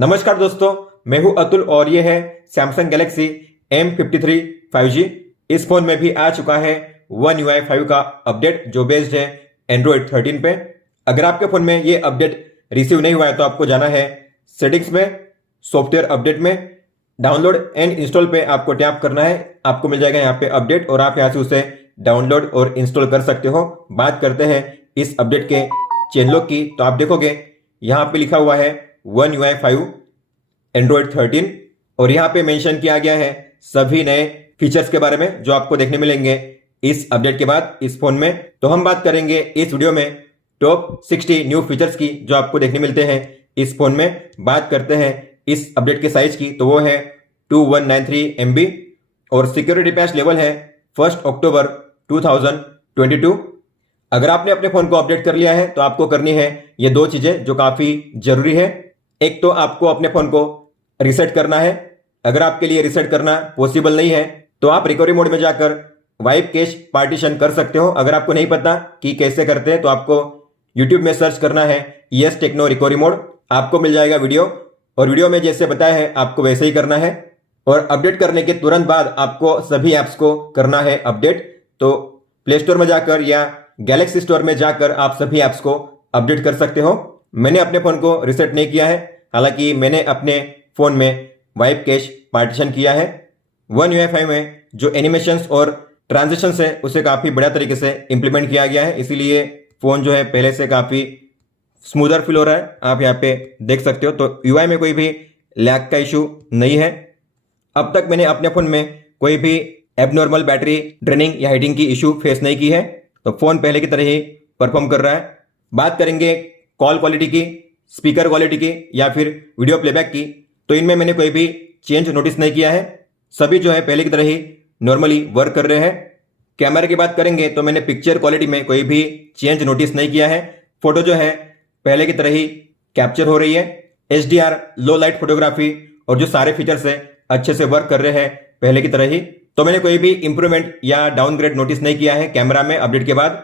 नमस्कार दोस्तों, मैं हूं अतुल और ये है सैमसंग गैलेक्सी M53 5G। इस फोन में भी आ चुका है One UI 5 का अपडेट जो बेस्ड है Android 13 पे। अगर आपके फोन में ये अपडेट रिसीव नहीं हुआ है तो आपको जाना है सेटिंग्स में, सॉफ्टवेयर अपडेट में, डाउनलोड एंड इंस्टॉल पे आपको टैप करना है। आपको मिल जाएगा यहाँ पे अपडेट और आप यहाँ से उसे डाउनलोड और इंस्टॉल कर सकते हो। बात करते हैं इस अपडेट के चेंजलॉग की, तो आप देखोगे यहाँ पे लिखा हुआ है One UI 5 Android 13 और यहाँ पे मेंशन किया गया है सभी नए फीचर्स के बारे में जो आपको देखने मिलेंगे इस अपडेट के बाद इस फोन में। तो हम बात करेंगे इस वीडियो में टॉप 60 न्यू फीचर्स की जो आपको देखने मिलते हैं इस फोन में। बात करते हैं इस अपडेट के साइज की, तो वो है 2193 MB और सिक्योरिटी पैच लेवल है 1 अक्टूबर 2022। अगर आपने अपने फोन को अपडेट कर लिया है तो आपको करनी है ये दो चीजें जो काफी जरूरी है। एक तो आपको अपने फोन को रीसेट करना है। अगर आपके लिए रीसेट करना पॉसिबल नहीं है तो आप रिकवरी मोड में जाकर वाइप कैश पार्टीशन कर सकते हो। अगर आपको नहीं पता कि कैसे करते हैं तो आपको यूट्यूब में सर्च करना है ES टेक्नो रिकवरी मोड, आपको मिल जाएगा वीडियो और वीडियो में जैसे बताया है आपको वैसे ही करना है। और अपडेट करने के तुरंत बाद आपको सभी ऐप्स को करना है अपडेट। तो प्ले स्टोर में जाकर या गैलेक्सी स्टोर में जाकर आप सभी ऐप्स को अपडेट कर सकते हो। मैंने अपने फोन को रिसेट नहीं किया है, हालांकि मैंने अपने फोन में वाइप कैश पार्टीशन किया है। One UI 5 में जो एनिमेशंस और ट्रांजिशंस है उसे काफी बढ़िया तरीके से इंप्लीमेंट किया गया है, इसीलिए फोन जो है पहले से काफी स्मूदर फील हो रहा है। आप यहाँ पे देख सकते हो। तो UI में कोई भी लैग का इशू नहीं है। अब तक मैंने अपने फोन में कोई भी एबनॉर्मल बैटरी ड्रेनिंग या हीटिंग की इशू फेस नहीं की है, तो फोन पहले की तरह ही परफॉर्म कर रहा है। बात करेंगे कॉल क्वालिटी की, स्पीकर क्वालिटी की या फिर वीडियो प्लेबैक की, तो इनमें मैंने कोई भी चेंज नोटिस नहीं किया है। सभी जो है पहले की तरह ही नॉर्मली वर्क कर रहे हैं। कैमरे की बात करेंगे तो मैंने पिक्चर क्वालिटी में कोई भी चेंज नोटिस नहीं किया है। फोटो जो है पहले की तरह ही कैप्चर हो रही है। HDR लो लाइट फोटोग्राफी और जो सारे फीचर्स है अच्छे से वर्क कर रहे हैं पहले की तरह ही। तो मैंने कोई भी इंप्रूवमेंट या डाउनग्रेड नोटिस नहीं किया है कैमरा में अपडेट के बाद।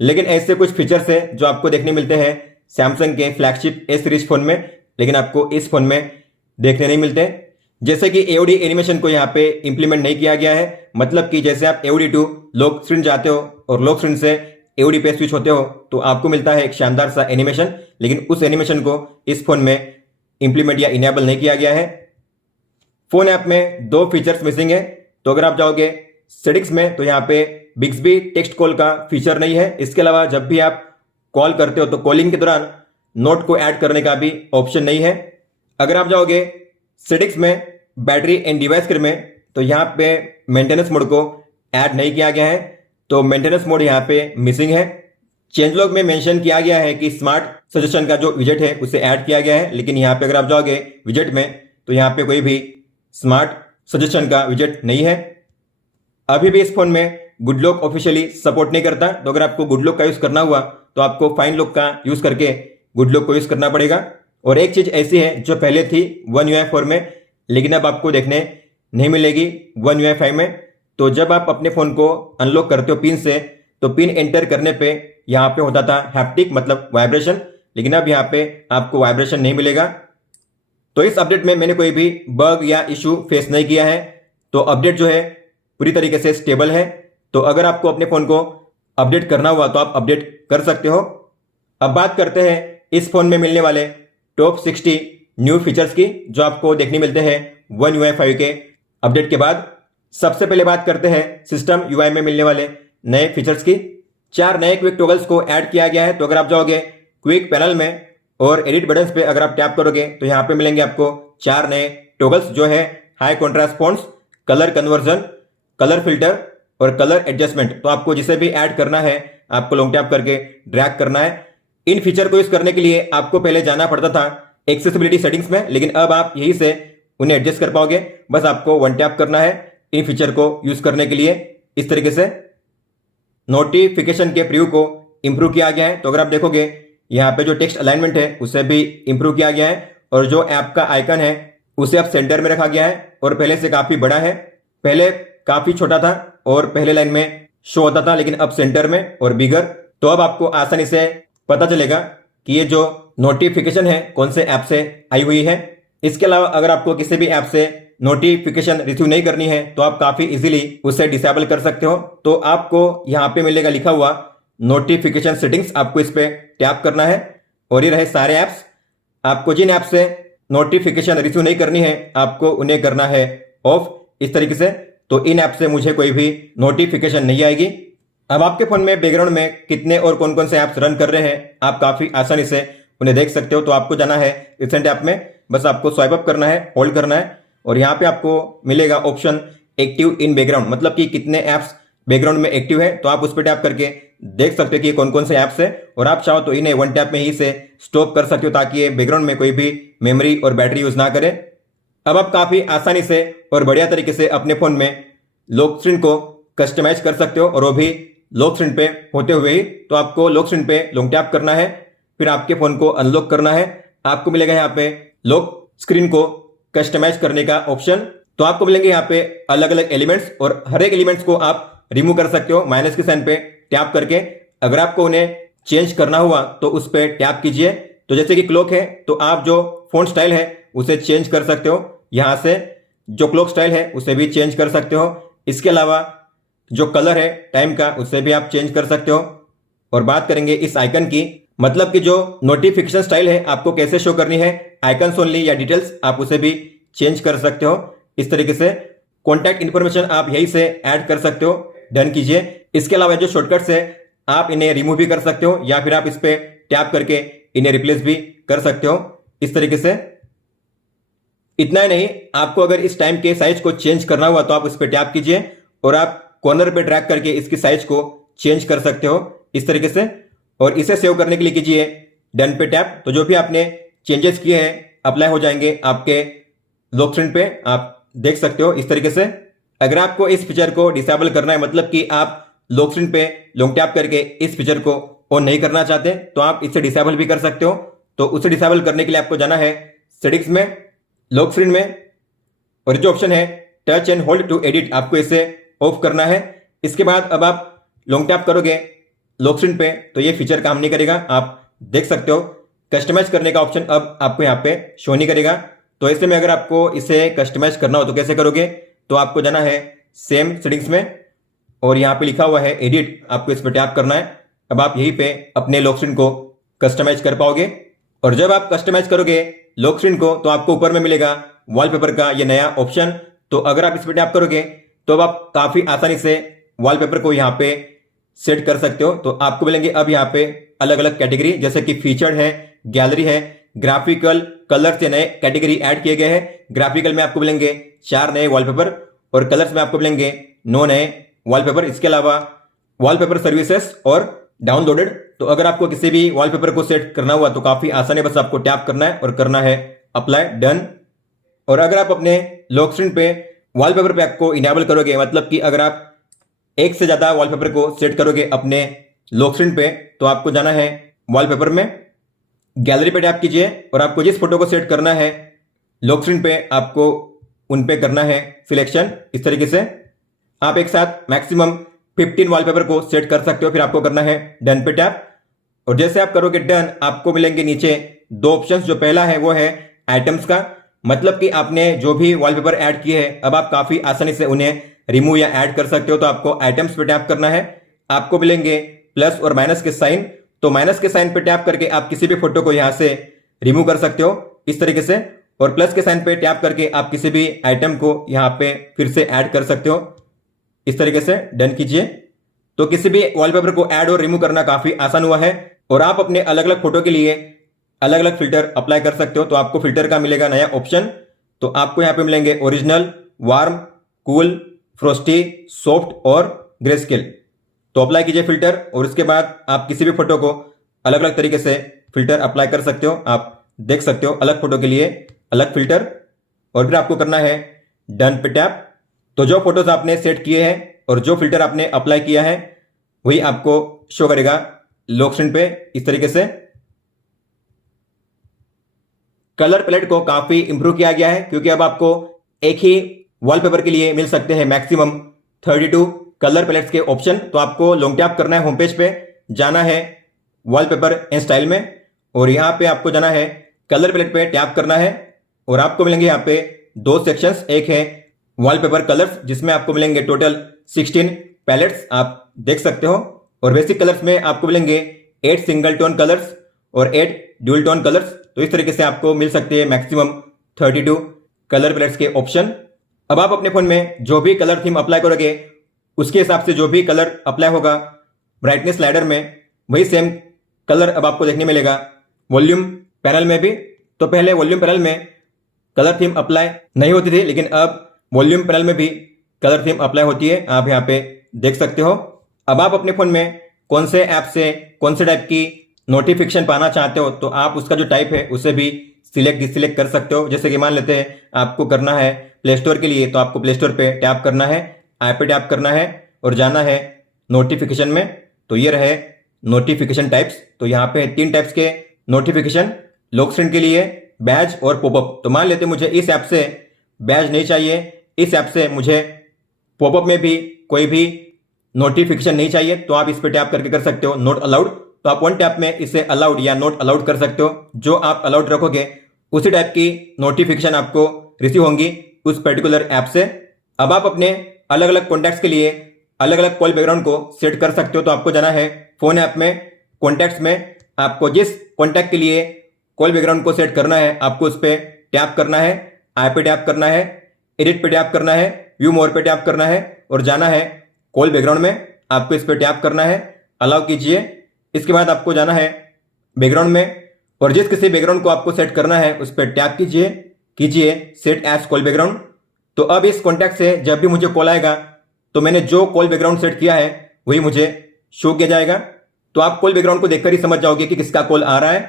लेकिन ऐसे कुछ फीचर्स है जो आपको देखने मिलते हैं सैमसंग के फ्लैगशिप S सीरीज फोन में, लेकिन आपको इस फोन में देखने नहीं मिलते। जैसे कि AOD एनिमेशन को यहाँ पे इंप्लीमेंट नहीं किया गया है। मतलब कि जैसे आप AOD टू लॉक स्क्रीन जाते हो और लॉक स्क्रीन से AOD पे स्विच होते हो तो आपको मिलता है एक शानदार सा एनिमेशन, लेकिन उस एनिमेशन को इस फोन में इंप्लीमेंट या इनेबल नहीं किया गया है। फोन ऐप में दो फीचर्स मिसिंग है। तो अगर आप जाओगे सेटिंग्स में तो यहाँ पे बिक्सबी टेक्स्ट कॉल का फीचर नहीं है। इसके अलावा जब भी आप कॉल करते हो तो कॉलिंग के दौरान नोट को ऐड करने का भी ऑप्शन नहीं है। अगर आप जाओगे सेटिंग्स में बैटरी एंड डिवाइस केयर में तो यहाँ पे मेंटेनेंस मोड को ऐड नहीं किया गया है, तो मेंटेनेंस मोड यहाँ पे मिसिंग है। चेंजलॉग में मेंशन किया गया है कि स्मार्ट सजेशन का जो विजेट है उसे ऐड किया गया है, लेकिन यहाँ पे अगर आप जाओगे विजेट में तो यहाँ पे कोई भी स्मार्ट सजेशन का विजेट नहीं है। अभी भी इस फोन में गुड लॉक ऑफिशियली सपोर्ट नहीं करता, तो अगर आपको गुड लॉक का यूज करना हुआ तो आपको फाइन लॉक का यूज करके गुड लॉक को यूज करना पड़ेगा। और एक चीज ऐसी है जो पहले थी One UI 4 में, लेकिन अब आपको देखने नहीं मिलेगी One UI 5 में। तो जब आप अपने फोन को अनलॉक करते हो पिन से, तो पिन एंटर करने पे यहाँ पे होता था हैप्टिक मतलब वाइब्रेशन, लेकिन अब यहाँ पे आपको वाइब्रेशन नहीं मिलेगा। तो इस अपडेट में मैंने कोई भी बग या इशू फेस नहीं किया है। तो अपडेट जो है पूरी तरीके से स्टेबल है। तो अगर आपको अपने फोन को अपडेट करना हुआ तो आप अपडेट कर सकते हो। अब बात करते हैं इस फोन में मिलने वाले टॉप 60 न्यू फीचर्स की जो आपको देखने मिलते हैं One UI 5 के अपडेट के बाद। सबसे पहले बात करते हैं सिस्टम UI में मिलने वाले नए फीचर्स की। 4 नए क्विक टॉगल्स को ऐड किया गया है। तो अगर आप जाओगे क्विक पैनल में और एडिट बटन्स पे अगर आप टैप करोगे तो यहाँ पे मिलेंगे आपको 4 नए टॉगल्स जो है high contrast fonts, colour conversion, colour filter और कलर एडजस्टमेंट। तो आपको जिसे भी ऐड करना है आपको लॉन्ग टैप करके ड्रैग करना है। इन फीचर को यूज करने के लिए आपको पहले जाना पड़ता था एक्सेसिबिलिटी सेटिंग्स में, लेकिन अब आप यहीं से उन्हें एडजस्ट कर पाओगे। बस आपको वन टैप करना है इन फीचर को यूज करने के लिए। इस तरीके से नोटिफिकेशन के प्रीव्यू को इंप्रूव किया गया है। तो अगर आप देखोगे यहाँ पे जो टेक्स्ट अलाइनमेंट है उसे भी इंप्रूव किया गया है और जो ऐप का आइकन है उसे अब सेंटर में रखा गया है और पहले से काफी बड़ा है। पहले काफी छोटा था और पहले लाइन में शो होता था, लेकिन अब सेंटर में और बिगर। तो अब आपको आसानी से पता चलेगा कि ये जो नोटिफिकेशन है कौन से ऐप से आई हुई है। इसके अलावा अगर आपको किसी भी ऐप से नोटिफिकेशन रिसीव नहीं करनी है तो आप काफी इजीली उसे डिसेबल कर सकते हो। तो आपको यहाँ पे मिलेगा लिखा हुआ नोटिफिकेशन सेटिंग्स, आपको इस पे टैप करना है और ये रहे सारे ऐप्स। आपको जिन ऐप से नोटिफिकेशन रिसीव नहीं करनी है आपको उन्हें करना है ऑफ इस तरीके से। तो इन ऐप से मुझे कोई भी नोटिफिकेशन नहीं आएगी। अब आपके फोन में बैकग्राउंड में कितने और कौन कौन से ऐप्स रन कर रहे हैं आप काफी आसानी से उन्हें देख सकते हो। तो आपको जाना है रिसेंट ऐप में, बस आपको स्वाइप अप करना है, होल्ड करना है और यहाँ पे आपको मिलेगा ऑप्शन एक्टिव इन बैकग्राउंड, मतलब कि कितने ऐप्स बैकग्राउंड में एक्टिव है। तो आप उस पर टैप करके देख सकते हो कि कौन कौन से ऐप्स है और आप चाहो तो इन्हें वन टैप में ही से स्टॉप कर सकते हो ताकि ये बैकग्राउंड में कोई भी मेमोरी और बैटरी यूज ना करे। अब आप काफी आसानी से और बढ़िया तरीके से अपने फोन में लॉक स्क्रीन को कस्टमाइज कर सकते हो और वो भी लॉक स्क्रीन पे होते हुए ही। तो आपको लॉक स्क्रीन पे लॉन्ग टैप करना है, फिर आपके फोन को अनलॉक करना है। आपको मिलेगा यहाँ पे लॉक स्क्रीन को कस्टमाइज करने का ऑप्शन। तो आपको मिलेंगे यहाँ पे अलग अलग एलिमेंट्स और हर एक एलिमेंट्स को आप रिमूव कर सकते हो माइनस के साइन पे टैप करके। अगर आपको उन्हें चेंज करना हुआ तो उस पर टैप कीजिए। तो जैसे कि क्लॉक है तो आप जो फोन स्टाइल है उसे चेंज कर सकते हो, यहां से जो क्लॉक स्टाइल है उसे भी चेंज कर सकते हो। इसके अलावा जो कलर है टाइम का उसे भी आप चेंज कर सकते हो। और बात करेंगे इस आइकन की, मतलब कि जो नोटिफिकेशन स्टाइल है आपको कैसे शो करनी है, आइकन्स ओनली या डिटेल्स, आप उसे भी चेंज कर सकते हो इस तरीके से। कॉन्टैक्ट इन्फॉर्मेशन आप यहीं से ऐड कर सकते हो, डन कीजिए। इसके अलावा जो शॉर्टकट्स है आप इन्हें रिमूव भी कर सकते हो या फिर आप इस पे टैप करके इन्हें रिप्लेस भी कर सकते हो इस तरीके से। इतना ही नहीं, आपको अगर इस टाइम के साइज को चेंज करना हुआ तो आप उस पर टैप कीजिए और आप कॉर्नर पे ड्रैग करके इसकी साइज को चेंज कर सकते हो इस तरीके से। और इसे सेव करने के लिए कीजिए डन पे टैप। तो जो भी आपने चेंजेस किए हैं अप्लाई हो जाएंगे आपके लॉक स्क्रीन पे, आप देख सकते हो इस तरीके से। अगर आपको इस फीचर को डिसेबल करना है, मतलब कि आप लॉक स्क्रीन पे लॉन्ग टैप करके इस फीचर को ऑन नहीं करना चाहते तो आप इसे डिसेबल भी कर सकते हो। तो उसे डिसेबल करने के लिए आपको जाना है सेटिंग्स में, लॉक स्क्रीन में, और जो ऑप्शन है touch and hold to edit, आपको इसे ऑफ करना है। इसके बाद अब आप लॉन्ग टैप करोगे लॉक स्क्रीन पे तो ये फीचर काम नहीं करेगा, आप देख सकते हो। कस्टमाइज करने का ऑप्शन अब आपको यहाँ पे शो नहीं करेगा। तो ऐसे में अगर आपको इसे कस्टमाइज करना हो तो कैसे करोगे, तो आपको जाना है सेम सेटिंग्स में और यहाँ पे लिखा हुआ है एडिट, आपको इस पर टैप करना है। अब आप यहीं पे अपने लॉक स्क्रीन को कस्टमाइज कर पाओगे। और जब आप कस्टमाइज करोगे लॉक स्क्रीन को तो आपको ऊपर में मिलेगा वॉलपेपर का ये नया ऑप्शन। तो अगर आप इस पर टैप करोगे तो अब आप काफी आसानी से वॉलपेपर को यहाँ पे सेट कर सकते हो। तो आपको मिलेंगे अब यहाँ पे अलग अलग कैटेगरी, जैसे कि फीचर्ड है, गैलरी है, ग्राफिकल, कलर से नए कैटेगरी ऐड किए गए हैं। ग्राफिकल में आपको मिलेंगे 4 नए वॉलपेपर और कलर्स में आपको मिलेंगे 9 नए वॉलपेपर। इसके अलावा वॉलपेपर सर्विसेज और डाउनलोडेड। तो अगर आपको किसी भी वॉलपेपर को सेट करना हुआ तो काफी आसान है, बस आपको टैप करना है और करना है अप्लाई, डन। और अगर आप अपने लॉक स्क्रीन पे वॉलपेपर पैक को इनेबल करोगे, मतलब कि अगर आप एक से ज्यादा वॉलपेपर को सेट करोगे अपने लॉक स्क्रीन पे, तो आपको जाना है वॉलपेपर में, गैलरी पे टैप कीजिए और आपको जिस फोटो को सेट करना है लॉक स्क्रीन पे आपको उन पे करना है सिलेक्शन इस तरीके से। आप एक साथ मैक्सिमम 15 वॉलपेपर को सेट कर सकते हो, फिर आपको करना है डन पे टैप। और जैसे आप करोगे डन, आपको मिलेंगे नीचे 2 ऑप्शंस। जो पहला है वो है आइटम्स का, मतलब कि आपने जो भी वॉलपेपर ऐड किए हैं अब आप काफी आसानी से उन्हें रिमूव या ऐड कर सकते हो। तो आपको आइटम्स पे टैप करना है, आपको मिलेंगे प्लस और माइनस के साइन। तो माइनस के साइन पे टैप करके आप किसी भी फोटो को यहां से रिमूव कर सकते हो इस तरीके से, और प्लस के साइन पे टैप करके आप किसी भी आइटम को यहां पे फिर से ऐड कर सकते हो इस तरीके से, डन कीजिए। तो किसी भी वॉलपेपर को ऐड और रिमूव करना काफी आसान हुआ है और आप अपने अलग अलग फोटो के लिए अलग अलग फिल्टर अप्लाई कर सकते हो। तो आपको फिल्टर का मिलेगा नया ऑप्शन। तो आपको यहाँ पे मिलेंगे ओरिजिनल, वार्म, कूल, फ्रोस्टी, सॉफ्ट और ग्रे स्केल। तो अप्लाई कीजिए फिल्टर और उसके बाद आप किसी भी फोटो को अलग अलग तरीके से फिल्टर अप्लाई कर सकते हो। आप देख सकते हो अलग फोटो के लिए अलग फिल्टर, और फिर आपको करना है डन पे टैप। तो जो फोटोज आपने सेट किए हैं और जो फिल्टर आपने अप्लाई किया है वही आपको शो करेगा लॉक स्क्रीन पे इस तरीके से। कलर पैलेट को काफी इंप्रूव किया गया है क्योंकि अब आपको एक ही वॉलपेपर के लिए मिल सकते हैं मैक्सिमम 32 कलर पैलेट्स के ऑप्शन। तो आपको लॉन्ग टैप करना है, होम पेज पे जाना है वॉलपेपर एंड स्टाइल में और यहां पे आपको जाना है कलर पैलेट पे टैप करना है और आपको मिलेंगे यहाँ पे दो सेक्शंस। एक है वॉलपेपर कलर्स जिसमें आपको मिलेंगे टोटल 16 पैलेट्स, आप देख सकते हो। और बेसिक कलर्स में आपको मिलेंगे 8 सिंगल टोन कलर्स और 8 ड्यूल टोन कलर्स। तो इस तरीके से आपको मिल सकते हैं मैक्सिमम 32 कलर पैलेट्स के ऑप्शन। अब आप अपने फोन में जो भी कलर थीम अप्लाई करोगे उसके हिसाब से जो भी कलर अप्लाई होगा ब्राइटनेस स्लाइडर में, वही सेम कलर अब आपको देखने मिलेगा वॉल्यूम पैनल में भी। तो पहले वॉल्यूम पैनल में कलर थीम अप्लाई नहीं होती थी, लेकिन अब वॉल्यूम पैनल में भी कलर थीम अप्लाई होती है, आप यहाँ पे देख सकते हो। अब आप अपने फोन में कौन से ऐप से कौन से टाइप की नोटिफिकेशन पाना चाहते हो तो आप उसका जो टाइप है उसे भी सिलेक्ट डिसलेक्ट कर सकते हो। जैसे कि मान लेते हैं आपको करना है प्ले स्टोर के लिए, तो आपको प्ले स्टोर पे टैप करना है, ऐप पे टैप करना है और जाना है नोटिफिकेशन में। तो ये रहे नोटिफिकेशन टाइप्स। तो यहाँ पे 3 टाइप्स के नोटिफिकेशन, लॉक स्क्रीन के लिए, बैज और पॉपअप। तो मान लेते मुझे इस ऐप से बैज नहीं चाहिए, इस ऐप से मुझे पॉपअप में भी कोई भी नोटिफिकेशन नहीं चाहिए, तो आप इस पे टैप करके कर सकते हो नॉट अलाउड। तो आप वन टैप में इसे अलाउड या नॉट अलाउड कर सकते हो। जो आप अलाउड रखोगे उसी टाइप की नोटिफिकेशन आपको रिसीव होंगी उस पर्टिकुलर ऐप से। अब आप अपने अलग अलग कॉन्टैक्ट्स के लिए अलग अलग कॉल बैकग्राउंड को सेट कर सकते हो। तो आपको जाना है फोन ऐप में, कॉन्टैक्ट्स में, आपको जिस कॉन्टैक्ट के लिए कॉल बैकग्राउंड को सेट करना है आपको उस पर टैप करना है, आई पे टैप करना है, एडिट पे टैप करना है, व्यू मोर पे टैप करना है और जाना है कॉल बैकग्राउंड में। आपको इस पे टैप करना है, अलाउ कीजिए। इसके बाद आपको जाना है बैकग्राउंड में और जिस किसी बैकग्राउंड को आपको सेट करना है उस पर टैप कीजिए सेट एज कॉल बैकग्राउंड। तो अब इस कॉन्टैक्ट से जब भी मुझे कॉल आएगा तो मैंने जो कॉल बैकग्राउंड सेट किया है वही मुझे शो किया जाएगा। तो आप कॉल बैकग्राउंड को देखकर ही समझ जाओगे कि किसका कॉल आ रहा है।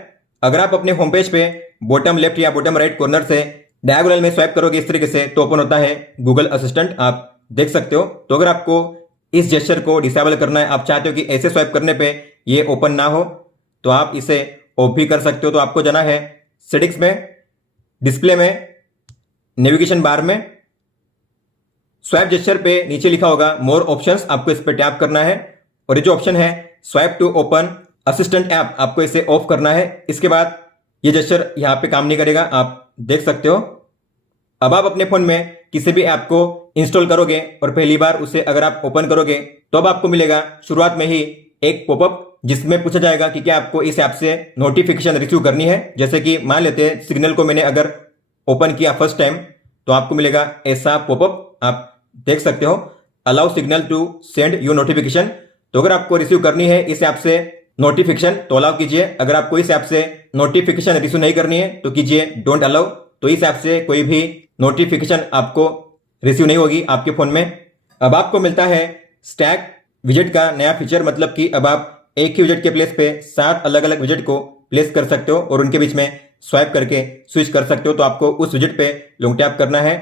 अगर आप अपने होम पेज पे बॉटम लेफ्ट या बॉटम राइट कॉर्नर से डायगोनल में स्वाइप करोगे इस तरीके से तो ओपन होता है गूगल असिस्टेंट, आप देख सकते हो। तो अगर आपको इस जेस्चर को डिसेबल करना है, आप चाहते हो कि ऐसे स्वाइप करने पे ये ओपन ना हो, तो आप इसे ऑफ भी कर सकते हो। तो आपको जाना है सेटिंग्स में, डिस्प्ले में, नेविगेशन बार में, स्वाइप जेस्चर पे नीचे लिखा होगा मोर ऑप्शंस, आपको इस पे टैप करना है और ये जो ऑप्शन है swipe to open assistant app, आपको इसे ऑफ करना है। इसके बाद ये जेस्चर यहाँ पे काम नहीं करेगा, आप देख सकते हो। अब आप अपने फोन में किसी भी ऐप को इंस्टॉल करोगे और पहली बार उसे अगर आप ओपन करोगे तो अब आपको मिलेगा शुरुआत में ही एक पॉपअप जिसमें पूछा जाएगा कि क्या आपको इस ऐप से नोटिफिकेशन रिसीव करनी है। जैसे कि मान लेते हैं सिग्नल को मैंने अगर ओपन किया फर्स्ट टाइम तो आपको मिलेगा ऐसा पॉपअप, आप देख सकते हो, allow signal to send you notification. तो अगर आपको रिसीव करनी है इस ऐप से नोटिफिकेशन तो अलाउ कीजिए, अगर आपको इस ऐप से नोटिफिकेशन रिसीव नहीं करनी है तो कीजिए डोंट अलाउ। तो इस ऐप से कोई भी नोटिफिकेशन आपको रिसीव नहीं होगी आपके फोन में। अब आपको मिलता है स्टैक विजेट का नया फीचर, मतलब कि अब आप एक ही विजेट के प्लेस पे 7 अलग अलग विजेट को प्लेस कर सकते हो और उनके बीच में स्वाइप करके स्विच कर सकते हो। तो आपको उस विजेट पे लॉन्ग टैप करना है,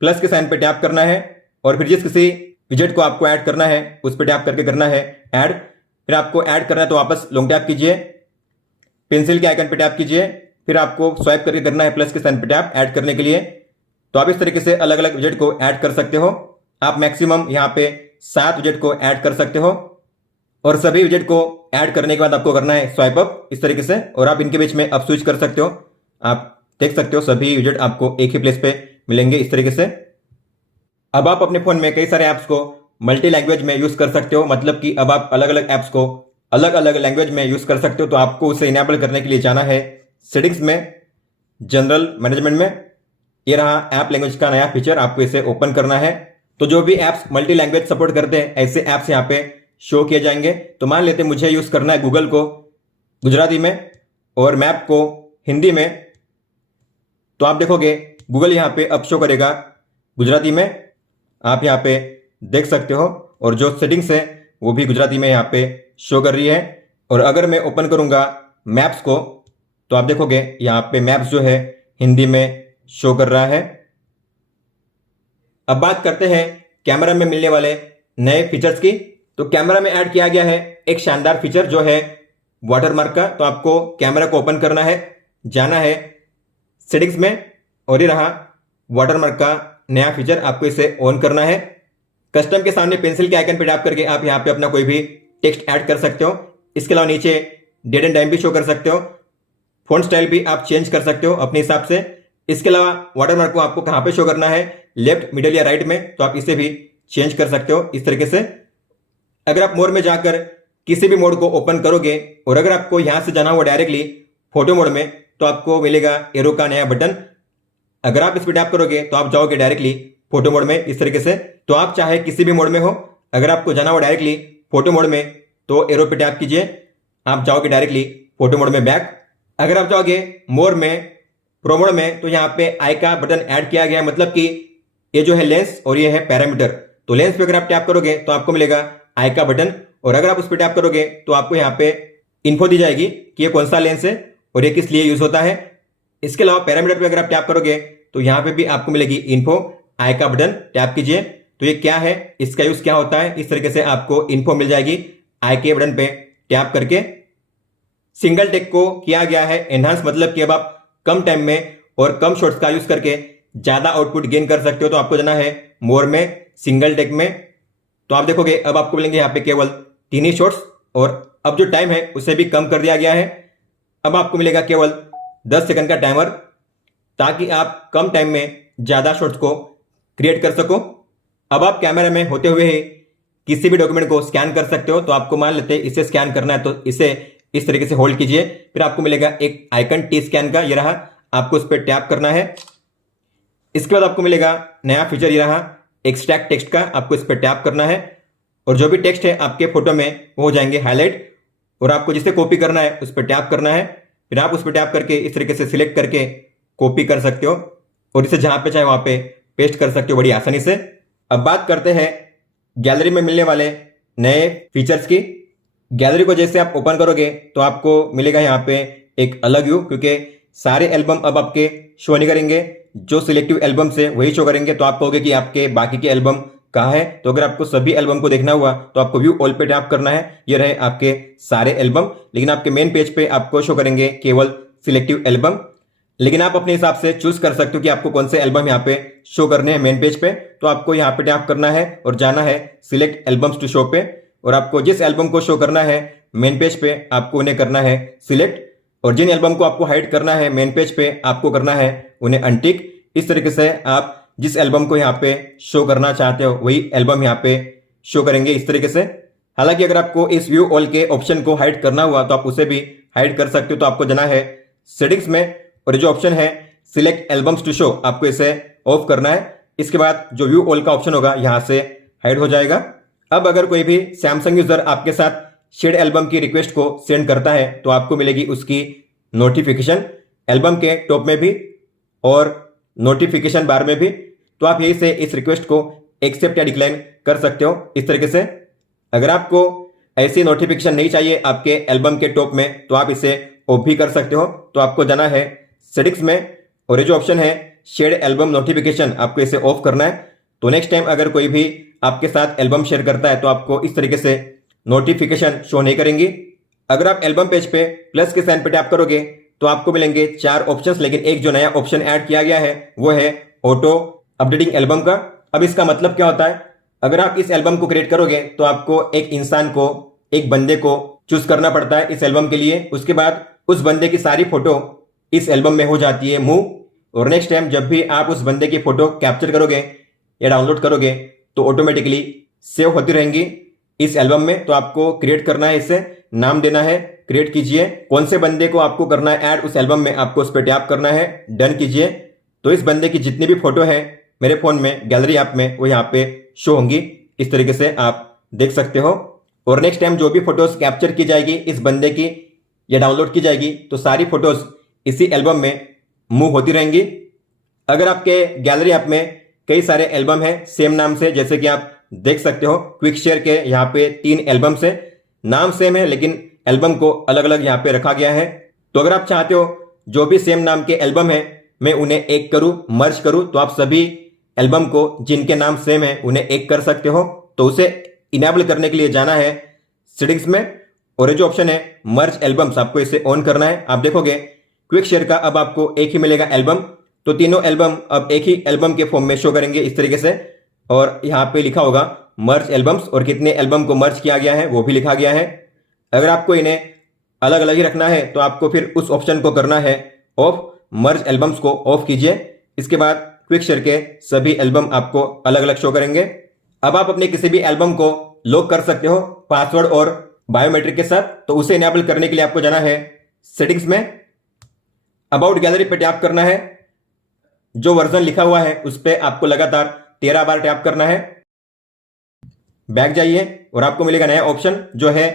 प्लस के साइन पे टैप करना है और फिर जिस किसी विजेट को आपको ऐड करना है उस पर टैप करके करना है ऐड। फिर आपको ऐड करना है तो वापस लॉन्ग टैप कीजिए, पेंसिल के आइकन पे टैप कीजिए, फिर आपको स्वाइप करके करना है प्लस के साइन पे टैप ऐड करने के लिए। तो आप इस तरीके से अलग अलग विजेट को ऐड कर सकते हो। आप मैक्सिमम यहाँ पे 7 विजेट को ऐड कर सकते हो और सभी विजेट को ऐड करने के बाद आपको करना है स्वाइप अप इस तरीके से और आप इनके बीच में अब स्विच कर सकते हो। आप देख सकते हो सभी विजेट आपको एक ही प्लेस पे मिलेंगे इस तरीके से। अब आप अपने फोन में कई सारे ऐप्स को मल्टी लैंग्वेज में यूज कर सकते हो, मतलब कि अब आप अलग अलग ऐप्स को अलग अलग लैंग्वेज में यूज कर सकते हो। तो आपको उसे इनेबल करने के लिए जाना है सेटिंग्स में, जनरल मैनेजमेंट में, ये रहा ऐप लैंग्वेज का नया फीचर, आपको इसे ओपन करना है। तो जो भी ऐप्स मल्टी लैंग्वेज सपोर्ट करते हैं ऐसे ऐप्स यहाँ पे शो किए जाएंगे। तो मान लेते मुझे यूज करना है गूगल को गुजराती में और मैप को हिंदी में, तो आप देखोगे गूगल यहाँ पे अब शो करेगा गुजराती में, आप यहाँ पे देख सकते हो। और जो सेटिंग्स है वो भी गुजराती में यहाँ पे शो कर रही है। और अगर मैं ओपन करूँगा मैप्स को तो आप देखोगे यहाँ पे मैप्स जो है हिंदी में शो कर रहा है। अब बात करते हैं कैमरा में मिलने वाले नए फीचर्स की। तो कैमरा में ऐड किया गया है एक शानदार फीचर जो है वाटरमार्क का। तो आपको कैमरा को ओपन करना है, जाना है सेटिंग्स में और ये रहा वाटरमार्क का नया फीचर, आपको इसे ऑन करना है। कस्टम के सामने पेंसिल के आइकन पे टैप करके आप यहाँ पे अपना कोई भी टेक्स्ट ऐड कर सकते हो। इसके अलावा नीचे डेट एंड टाइम भी शो कर सकते हो, फॉन्ट स्टाइल भी आप चेंज कर सकते हो अपने हिसाब से। इसके अलावा वाटरमार्क को आपको कहाँ पे शो करना है, लेफ्ट, मिडिल या राइट में, तो आप इसे भी चेंज कर सकते हो इस तरीके से। अगर आप मोड में जाकर किसी भी मोड को ओपन करोगे और अगर आपको यहां से जाना हुआ डायरेक्टली फोटो मोड में, तो आपको मिलेगा एरो का नया बटन। अगर आप इस पर टैप करोगे तो आप जाओगे डायरेक्टली फोटो मोड में इस तरीके से। तो आप चाहे किसी भी मोड में हो, अगर आपको जाना हुआ डायरेक्टली फोटो मोड में तो एरो पे टैप कीजिए, आप जाओगे डायरेक्टली फोटो मोड में बैक। अगर आप जाओगे मोर में, प्रो मोड में, तो यहाँ पे आई का बटन ऐड किया गया है, मतलब कि ये जो है लेंस और ये है पैरामीटर। तो लेंस पे अगर आप टैप करोगे तो आपको मिलेगा आई का बटन, और अगर आप उस पर टैप करोगे तो आपको यहाँ पे इन्फो दी जाएगी कि ये कौन सा लेंस है और ये किस लिए यूज होता है। इसके अलावा पैरामीटर पे अगर आप टैप करोगे तो यहाँ पे भी आपको मिलेगी इन्फो, आई का बटन टैप कीजिए, तो ये क्या है, इसका यूज क्या होता है, इस तरीके से आपको इन्फो मिल जाएगी आई के बटन पे टैप करके। सिंगल टेक को किया गया है एनहांस, मतलब कि अब आप कम टाइम में और कम शॉट्स का यूज करके ज्यादा आउटपुट गेन कर सकते हो। तो आपको जाना है मोर में, सिंगल टेक में, तो आप देखोगे अब आपको मिलेंगे यहाँ पे केवल 3 ही शॉट्स, और अब जो टाइम है उसे भी कम कर दिया गया है। अब आपको मिलेगा केवल 10 सेकंड का टाइमर, ताकि आप कम टाइम में ज्यादा शॉट्स को क्रिएट कर सको। अब आप कैमरा में होते हुए ही किसी भी डॉक्यूमेंट को स्कैन कर सकते हो। तो आपको मान लेते हैं इसे स्कैन करना है, तो इसे इस तरीके से होल्ड कीजिए, फिर आपको मिलेगा एक आइकन टी स्कैन का, ये रहा, आपको उस पर टैप करना है। इसके बाद आपको मिलेगा नया फीचर, ये रहा एक्सट्रैक्ट टेक्स्ट का, आपको इस पर टैप करना है और जो भी टेक्स्ट है आपके फोटो में वो हो जाएंगे हाईलाइट, और आपको जिसे कॉपी करना है उस पर टैप करना है, फिर आप उस पर टैप करके इस तरीके से सिलेक्ट करके कॉपी कर सकते हो और इसे जहां पे चाहे वहां पे पेस्ट कर सकते हो बड़ी आसानी से। अब बात करते हैं गैलरी में मिलने वाले नए फीचर्स की। गैलरी को जैसे आप ओपन करोगे तो आपको मिलेगा यहाँ पे एक अलग व्यू, क्योंकि सारे एल्बम अब आपके शो नहीं करेंगे, जो सिलेक्टिव एल्बम से वही शो करेंगे। तो आप कहोगे कि आपके बाकी के एल्बम कहाँ है, तो अगर आपको सभी एल्बम को देखना हुआ तो आपको व्यू ऑल पे टैप करना है, ये रहे आपके सारे एल्बम। लेकिन आपके मेन पेज पे आपको शो करेंगे केवल सिलेक्टिव एल्बम, लेकिन आप अपने हिसाब से चूज कर सकते हो कि आपको कौन से एल्बम यहाँ पे शो करने हैं मेन पेज पे। तो आपको यहाँ पे टैप करना है और जाना है सिलेक्ट एल्बम्स टू शो पे, और आपको जिस एल्बम को शो करना है मेन पेज पे आपको उन्हें करना है सिलेक्ट, और जिन एल्बम को आपको हाइड करना है मेन पेज पे आपको करना है उन्हें अनटिक। इस तरीके से आप जिस एल्बम को यहाँ पे शो करना चाहते हो वही एल्बम यहाँ पे शो करेंगे इस तरीके से। हालांकि अगर आपको इस व्यू ऑल के ऑप्शन को हाइड करना हुआ तो आप उसे भी हाइड कर सकते हो। तो आपको जाना है सेटिंग्स में, और जो ऑप्शन है सिलेक्ट एल्बम्स टू शो, आपको इसे ऑफ करना है। इसके बाद जो व्यू ऑल का ऑप्शन होगा यहां से हाइड हो जाएगा। अब अगर कोई भी सैमसंग यूजर आपके साथ शेड एल्बम की रिक्वेस्ट को सेंड करता है तो आपको मिलेगी उसकी नोटिफिकेशन एल्बम के टॉप में भी और नोटिफिकेशन बार में भी। तो आप यही से इस रिक्वेस्ट को एक्सेप्ट या डिक्लाइन कर सकते हो इस तरीके से। अगर आपको ऐसी नोटिफिकेशन नहीं चाहिए आपके एल्बम के टॉप में तो आप इसे ऑफ भी कर सकते हो। तो आपको जाना है सेटिंग्स में, और ये जो ऑप्शन है शेयर एल्बम नोटिफिकेशन आपको इसे ऑफ करना है। तो नेक्स्ट टाइम अगर कोई भी आपके साथ एल्बम शेयर करता है तो आपको इस तरीके से नोटिफिकेशन शो नहीं करेंगी। अगर आप एल्बम पेज पे प्लस के साइन पे टैप करोगे तो आपको मिलेंगे 4 ऑप्शंस, लेकिन एक जो नया ऑप्शन ऐड किया गया है वो है ऑटो अपडेटिंग एल्बम का। अब इसका मतलब क्या होता है, अगर आप इस एल्बम को क्रिएट करोगे तो आपको एक इंसान को, एक बंदे को चूज करना पड़ता है इस एल्बम के लिए। उसके बाद उस बंदे की सारी फोटो इस एल्बम में हो जाती है मूव, और नेक्स्ट टाइम जब भी आप उस बंदे की फोटो कैप्चर करोगे या डाउनलोड करोगे तो ऑटोमेटिकली सेव होती रहेंगी इस एल्बम में। तो आपको क्रिएट करना है, इसे नाम देना है, क्रिएट कीजिए। कौन से बंदे को आपको करना है ऐड उस एल्बम में, आपको उस पर टैप करना है, डन कीजिए। तो इस बंदे की जितनी भी फोटो है मेरे फोन में गैलरी ऐप में वो यहाँ पे शो होंगी इस तरीके से आप देख सकते हो। और नेक्स्ट टाइम जो भी फोटोज कैप्चर की जाएगी इस बंदे की या डाउनलोड की जाएगी तो सारी फोटोज इसी एल्बम में मूव होती रहेंगी। अगर आपके गैलरी ऐप में कई सारे एल्बम है सेम नाम से, जैसे कि आप देख सकते हो क्विक शेयर के यहाँ पे 3 एल्बम है, नाम सेम है लेकिन एल्बम को अलग अलग यहाँ पे रखा गया है। तो अगर आप चाहते हो जो भी सेम नाम के एल्बम है मैं उन्हें एक करूं, मर्ज करूं, तो आप सभी एल्बम को जिनके नाम सेम है उन्हें एक कर सकते हो। तो उसे इनेबल करने के लिए जाना है सेटिंग्स में, और ये जो ऑप्शन है मर्ज एल्बम्स आपको इसे ऑन करना है। आप देखोगे क्विक शेयर का अब आपको एक ही मिलेगा एल्बम, तो तीनों एल्बम अब एक ही एल्बम के फॉर्म में शो करेंगे इस तरीके से। और यहाँ पे लिखा होगा मर्ज एल्बम्स, और कितने एल्बम को मर्ज किया गया है वो भी लिखा गया है। अगर आपको इन्हें अलग अलग ही रखना है तो आपको फिर उस ऑप्शन को करना है ऑफ, मर्ज एल्बम्स को ऑफ कीजिए। इसके बाद क्विक शेयर के सभी एल्बम आपको अलग अलग शो करेंगे। अब आप अपने किसी भी एल्बम को लॉक कर सकते हो पासवर्ड और बायोमेट्रिक के साथ। तो उसे इनेबल करने के लिए आपको जाना है सेटिंग्स में, अबाउट गैलरी पे टैप करना है, जो वर्जन लिखा हुआ है उस पर आपको लगातार 13 बार टैप करना है। बैक जाइए और आपको मिलेगा नया ऑप्शन जो है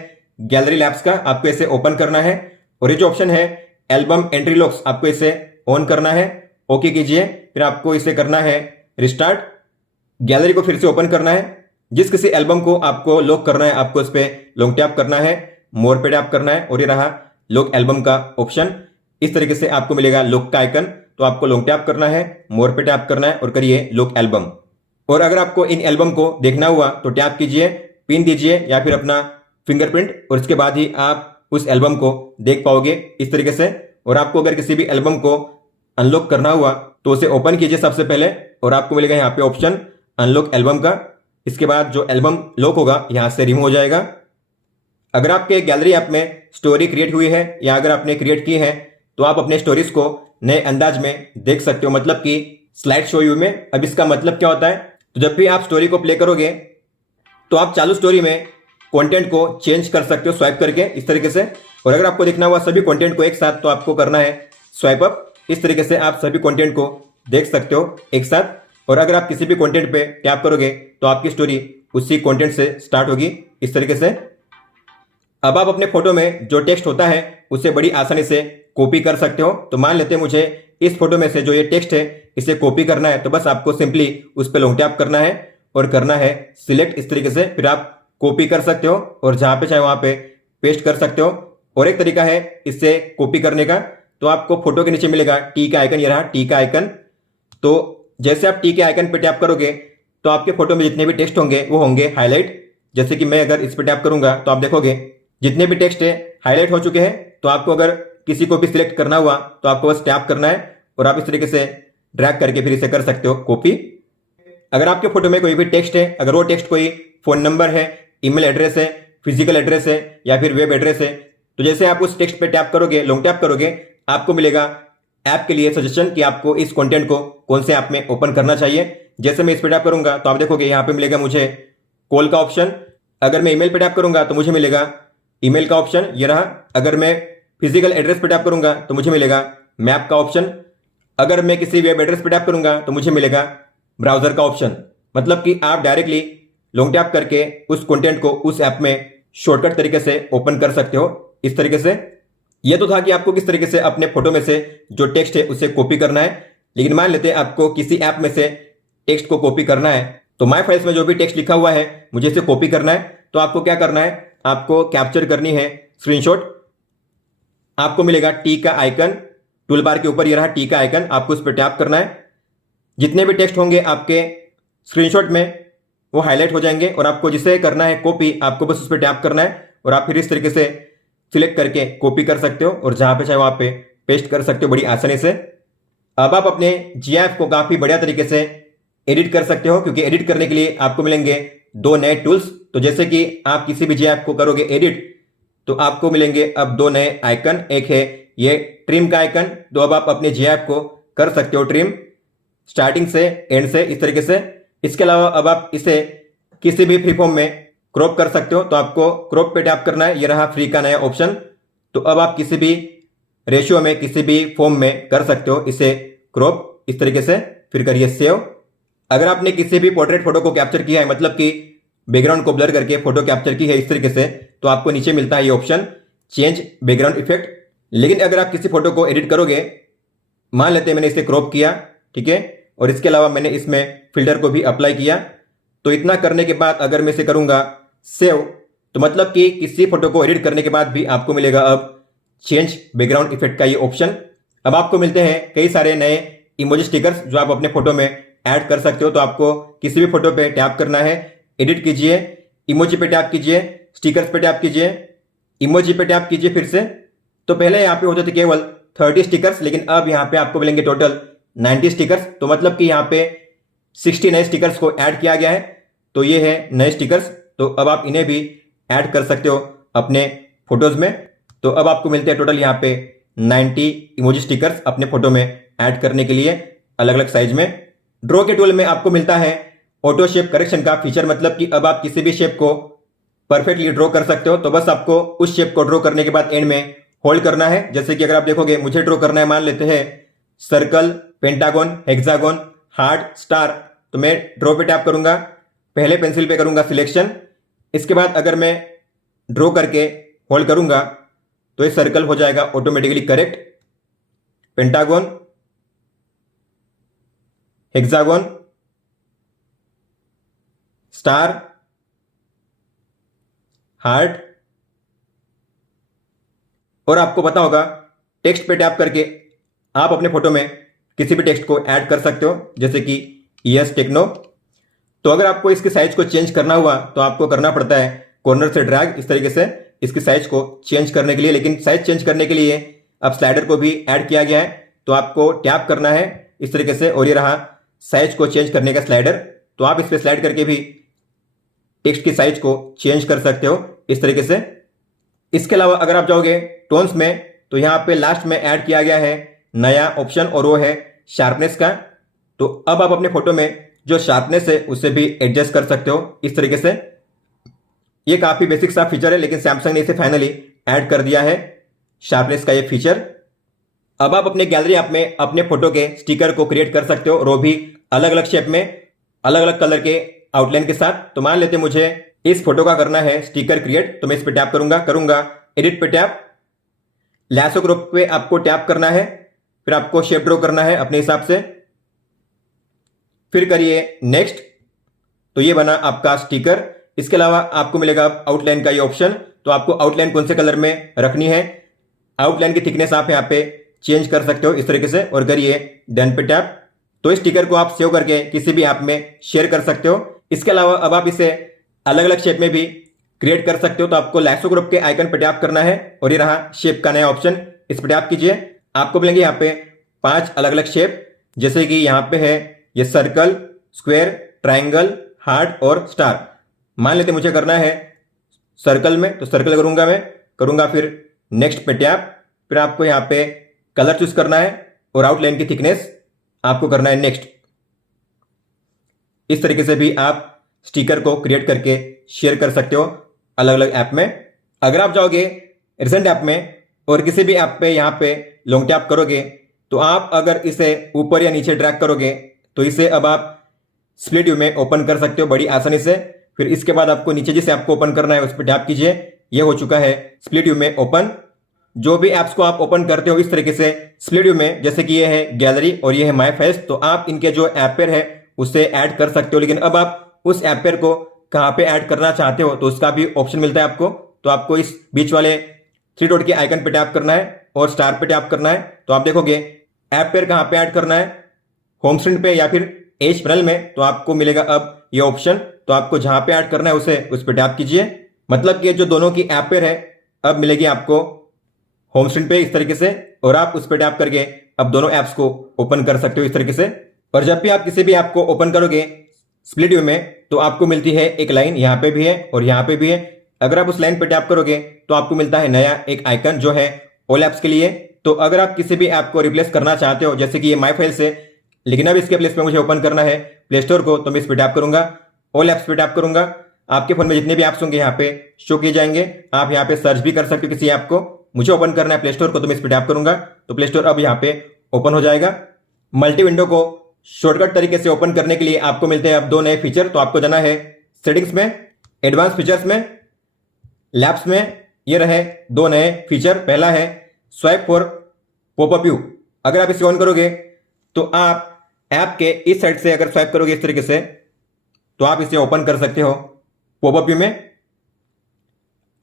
गैलरी लैब्स का, आपको इसे ओपन करना है। और ये जो ऑप्शन है एल्बम एंट्री लॉक्स, आपको इसे ऑन करना है, ओके कीजिए। फिर आपको इसे करना है रिस्टार्ट, गैलरी को फिर से ओपन करना है। जिस किसी एल्बम को आपको लॉक करना है आपको इस पर लॉन्ग टैप करना है, मोर पे टैप करना है और ये रहा लॉक एल्बम का ऑप्शन। इस तरीके से आपको मिलेगा लॉक का आइकन। तो आपको लॉन्ग टैप करना है, मोर पे टैप करना है और करिए लॉक एल्बम। और अगर आपको इन एल्बम को देखना हुआ तो टैप कीजिए, पिन दीजिए या फिर अपना फिंगरप्रिंट, और इसके बाद ही आप उस एल्बम को देख पाओगे इस तरीके से। और आपको अगर किसी भी एल्बम को अनलॉक करना हुआ तो उसे ओपन कीजिए सबसे पहले और आपको मिलेगा यहाँ पे ऑप्शन अनलॉक एल्बम का। इसके बाद जो एल्बम लॉक होगा यहाँ से रिमूव हो जाएगा। अगर आपके गैलरी ऐप में स्टोरी क्रिएट हुई है या अगर आपने क्रिएट की है तो आप अपने स्टोरीज को नए अंदाज में देख सकते हो, मतलब कि स्लाइड शो व्यू में। अब इसका मतलब क्या होता है, तो जब भी आप स्टोरी को प्ले करोगे तो आप चालू स्टोरी में कंटेंट को चेंज कर सकते हो स्वाइप करके इस तरीके से। और अगर आपको देखना हुआ सभी कंटेंट को एक साथ तो आपको करना है स्वाइप अप। इस तरीके से आप सभी कंटेंट को देख सकते हो एक साथ। और अगर आप किसी भी कंटेंट पे टैप करोगे तो आपकी स्टोरी उसी कंटेंट से स्टार्ट होगी इस तरीके से। अब आप अपने फोटो में जो टेक्स्ट होता है उसे बड़ी आसानी से कॉपी कर सकते हो। तो मान लेते हैं मुझे इस फोटो में से जो ये टेक्स्ट है इसे कॉपी करना है, तो बस आपको सिंपली उस पर लॉन्ग टैप करना है और करना है सिलेक्ट इस तरीके से। फिर आप कॉपी कर सकते हो और जहां पे चाहे वहां पे पेस्ट कर सकते हो। और एक तरीका है इससे कॉपी करने का, तो आपको फोटो के नीचे मिलेगा टी का आइकन, ये रहा टी का आइकन। तो जैसे आप टी के आइकन पे टैप करोगे तो आपके फोटो में जितने भी टेक्स्ट होंगे वो होंगे हाईलाइट। जैसे कि मैं अगर इस पे टैप करूंगा तो आप देखोगे जितने भी टेक्स्ट है हाईलाइट हो चुके हैं। तो आपको अगर किसी को भी सिलेक्ट करना हुआ तो आपको बस टैप करना है और आप इस तरीके से ड्रैग करके फिर इसे कर सकते हो कॉपी। अगर आपके फोटो में कोई भी टेक्स्ट है, अगर वो टेक्स्ट कोई फोन नंबर है, ईमेल एड्रेस है, फिजिकल एड्रेस है या फिर वेब एड्रेस है, तो जैसे आप उस टेक्स्ट पे टैप करोगे, लॉन्ग टैप करोगे, आपको मिलेगा ऐप के लिए सजेशन कि आपको इस कंटेंट को कौन से ऐप में ओपन करना चाहिए। जैसे मैं इस पे टैप करूंगा तो आप देखोगे यहाँ पे मिलेगा मुझे कॉल का ऑप्शन। अगर मैं ईमेल पे टैप करूंगा तो मुझे मिलेगा ईमेल का ऑप्शन, ये रहा। अगर मैं फिजिकल एड्रेस पे टैप करूंगा तो मुझे मिलेगा मैप का ऑप्शन। अगर मैं किसी वेब एड्रेस पे टैप करूंगा तो मुझे मिलेगा ब्राउजर का ऑप्शन। मतलब कि आप डायरेक्टली लॉन्ग टैप करके उस कंटेंट को उस ऐप में शॉर्टकट तरीके से ओपन कर सकते हो इस तरीके से। यह तो था कि आपको किस तरीके से अपने फोटो में से जो टेक्स्ट है उसे कॉपी करना है। लेकिन मान लेते हैं आपको किसी ऐप में से टेक्स्ट को कॉपी करना है, तो माय फाइल्स में जो भी टेक्स्ट लिखा हुआ है मुझे इसे कॉपी करना है। तो आपको क्या करना है, आपको कैप्चर करनी है स्क्रीनशॉट। आपको मिलेगा टी का आइकन टूल बार के ऊपर, ये रहा टी का आइकन, आपको उस पर टैप करना है। जितने भी टेक्स्ट होंगे आपके स्क्रीनशॉट में वो हाईलाइट हो जाएंगे और आपको जिसे करना है कॉपी, आपको बस उस पर टैप करना है और आप फिर इस तरीके से सिलेक्ट करके कॉपी कर सकते हो और जहां पे चाहे वहां पे पेस्ट कर सकते हो बड़ी आसानी से। अब आप अपने जीआईएफ को काफी बढ़िया तरीके से एडिट कर सकते हो, क्योंकि एडिट करने के लिए आपको मिलेंगे 2 नए टूल्स। तो जैसे कि आप किसी भी जीआईएफ को करोगे एडिट तो आपको मिलेंगे अब 2 नए आइकन। एक है ये ट्रिम का आइकन, तो अब आप अपने जीआईएफ को कर सकते हो ट्रिम स्टार्टिंग से एंड से इस तरीके से। इसके अलावा अब आप इसे किसी भी फ्री फॉर्म में क्रॉप कर सकते हो, तो आपको क्रॉप पे टैप करना है, ये रहा फ्री का नया ऑप्शन। तो अब आप किसी भी रेशियो में किसी भी फॉर्म में कर सकते हो इसे क्रॉप इस तरीके से। फिर करिए सेव। अगर आपने किसी भी पोर्ट्रेट फोटो को कैप्चर किया है, मतलब कि बैकग्राउंड को ब्लर करके फोटो कैप्चर की है इस तरीके से, तो आपको नीचे मिलता है ये ऑप्शन चेंज बैकग्राउंड इफेक्ट। लेकिन अगर आप किसी फोटो को एडिट करोगे, मान लेते हैं मैंने इसे क्रॉप किया, ठीक है, और इसके अलावा मैंने इसमें फिल्टर को भी अप्लाई किया, तो इतना करने के बाद अगर मैं इसे करूंगा सेव, तो मतलब कि किसी फोटो को एडिट करने के बाद भी आपको मिलेगा अब चेंज बैकग्राउंड इफेक्ट का ये ऑप्शन। अब आपको मिलते हैं कई सारे नए इमोजी स्टिकर्स जो आप अपने फोटो में ऐड कर सकते हो। तो आपको किसी भी फोटो पे टैप करना है, एडिट कीजिए, इमोजी पे टैप कीजिए, स्टिकर्स पे टैप कीजिए, इमोजी पे टैप कीजिए फिर से। तो पहले यहाँ पे होते थे केवल 30 स्टिकर्स, लेकिन अब यहाँ पे आपको मिलेंगे टोटल 90 स्टिकर्स। तो मतलब कि यहाँ पे 60 नए स्टिकर्स को ऐड किया गया है। तो ये है नए स्टिकर्स, तो अब आप इन्हें भी ऐड कर सकते हो अपने फोटोज में। तो अब आपको मिलते हैं टोटल यहाँ पे 90 इमोजी स्टिकर्स अपने फोटो में ऐड करने के लिए अलग अलग साइज में। ड्रॉ के टूल में आपको मिलता है ऑटो शेप करेक्शन का फीचर, मतलब कि अब आप किसी भी शेप को परफेक्टली ड्रॉ कर सकते हो। तो बस आपको उस शेप को ड्रॉ करने के बाद एंड में होल्ड करना है। जैसे कि अगर आप देखोगे मुझे ड्रॉ करना है, मान लेते हैं circle, pentagon, hexagon, heart, star. तो मैं ड्रॉ पे टैप करूंगा, पहले पेंसिल पे करूंगा सिलेक्शन। इसके बाद अगर मैं ड्रॉ करके होल्ड करूंगा तो ये सर्कल हो जाएगा automatically correct. Pentagon, hexagon, star, heart. और आपको पता होगा टेक्स्ट पे टैप करके आप अपने फोटो में किसी भी टेक्स्ट को ऐड कर सकते हो, जैसे कि यस टेक्नो। तो अगर आपको इसके साइज को चेंज करना हुआ तो आपको करना पड़ता है कॉर्नर से ड्रैग, इस तरीके से इसकी साइज को चेंज करने के लिए। लेकिन साइज चेंज करने के लिए अब स्लाइडर को भी ऐड किया गया है, तो आपको टैप करना है इस तरीके से और ये रहा साइज को चेंज करने का स्लाइडर। तो आप इस पर स्लाइड करके भी टेक्स्ट की साइज को चेंज कर सकते हो इस तरीके से। इसके अलावा अगर आप जाओगे टोन्स में तो यहां पे लास्ट में ऐड किया गया है नया ऑप्शन और वो है शार्पनेस का। तो अब आप अपने फोटो में जो शार्पनेस है उसे भी एडजस्ट कर सकते हो इस तरीके से। ये काफी बेसिक सा फीचर है, लेकिन सैमसंग ने इसे फाइनली ऐड कर दिया है शार्पनेस का ये फीचर। अब आप अपने गैलरी ऐप में अपने फोटो के स्टिकर को क्रिएट कर सकते हो और वो भी अलग अलग शेप में, अलग अलग कलर के आउटलाइन के साथ। तो मान लेते मुझे इस फोटो का करना है स्टिकर क्रिएट, तो मैं इस पे टैप करूंगा एडिट पे टैप, लैसो ग्रुप पे आपको टैप करना है, फिर आपको शेप ड्रॉ करना है अपने हिसाब से, फिर करिए नेक्स्ट। तो ये बना आपका स्टिकर। इसके अलावा आपको मिलेगा आउटलाइन का ये ऑप्शन। तो आपको आउटलाइन कौन से कलर में रखनी है, आउटलाइन की थिकनेस आप यहाँ पे चेंज कर सकते हो इस तरीके से और करिए डन पे टैप। तो इस स्टिकर को आप सेव करके किसी भी ऐप में शेयर कर सकते हो। इसके अलावा अब आप इसे अलग अलग शेप में भी क्रिएट कर सकते हो। तो आपको लैसो ग्रुप के आइकन पे टैप करना है और ये रहा शेप का नया ऑप्शन, इस पे टैप कीजिए। आपको मिलेंगे यहाँ पे 5 अलग अलग शेप, जैसे कि यहाँ पे है ये सर्कल, स्क्वायर, ट्राइंगल, हार्ट और स्टार। मान लेते मुझे करना है सर्कल में, तो सर्कल करूंगा फिर नेक्स्ट पे टैप, फिर आपको यहाँ पे कलर चूज करना है और आउटलाइन की थिकनेस आपको करना है नेक्स्ट। इस तरीके से भी आप स्टिकर को क्रिएट करके शेयर कर सकते हो अलग अलग ऐप में। अगर आप जाओगे रिसेंट ऐप में और किसी भी ऐप पे यहाँ पे लॉन्ग टैप करोगे तो आप अगर इसे ऊपर या नीचे ड्रैग करोगे तो इसे अब आप स्प्लिट व्यू में ओपन कर सकते हो बड़ी आसानी से। फिर इसके बाद आपको नीचे जिस ऐप को ओपन करना है उस पर टैप कीजिए, ये हो चुका है स्प्लिट व्यू में ओपन। जो भी ऐप्स को आप ओपन करते हो इस तरीके से स्प्लिट व्यू में, जैसे कि ये है गैलरी और ये है माय फेस, तो आप इनके जो ऐप पेयर है उसे ऐड कर सकते हो। लेकिन अब आप उस ऐप पेयर को कहाँ पे ऐड करना चाहते हो तो उसका भी ऑप्शन मिलता है आपको। तो आपको इस बीच वाले 3 डॉट के आइकन पे टैप करना है और स्टार पे टैप करना है। तो आप देखोगे ऐप पेयर कहाँ पे ऐड करना है, होम स्क्रीन पे या फिर एज पैनल में, तो आपको मिलेगा अब ये ऑप्शन। तो आपको जहां पे ऐड करना है उस पर टैप कीजिए। मतलब कि जो दोनों की ऐप पेयर है अब मिलेगी आपको होम स्क्रीन पे इस तरीके से, और आप उस पर टैप करके अब दोनों ऐप्स को ओपन कर सकते हो इस तरीके से। और जब भी आप किसी भी ऐप को ओपन करोगे स्प्लिट व्यू में तो आपको मिलती है एक लाइन, यहाँ पे भी है और यहाँ पे भी है। अगर आप उस लाइन पे टैप करोगे तो आपको मिलता है नया एक आइकन जो है ऑल ऐप्स के लिए। तो अगर आप किसी भी ऐप को रिप्लेस करना चाहते हो, जैसे कि ये माई फाइल से, लेकिन अब इसके प्लेस पे मुझे ओपन करना है प्ले स्टोर को, तो मैं इस पे टैप करूंगा, ऑल ऐप्स पे टैप करूंगा। आपके फोन में जितने भी ऐप्स होंगे यहाँ पे शो किए जाएंगे। आप यहाँ पे सर्च भी कर सकते हो किसी ऐप को। मुझे ओपन करना है प्ले स्टोर को, तो मैं इस पे टैप करूंगा तो प्ले स्टोर अब यहाँ पे ओपन हो जाएगा। मल्टी विंडो को शॉर्टकट तरीके से ओपन करने के लिए आपको मिलते हैं अब 2 नए फीचर। तो आपको जाना है सेटिंग्स में, एडवांस फीचर्स में, लैब्स में। ये रहे 2 नए फीचर। पहला है स्वाइप फॉर पॉपअप व्यू। अगर आप इसे ऑन करोगे तो आप ऐप के इस साइड से अगर स्वाइप करोगे इस तरीके से तो आप इसे ओपन कर सकते हो पॉपअप व्यू में।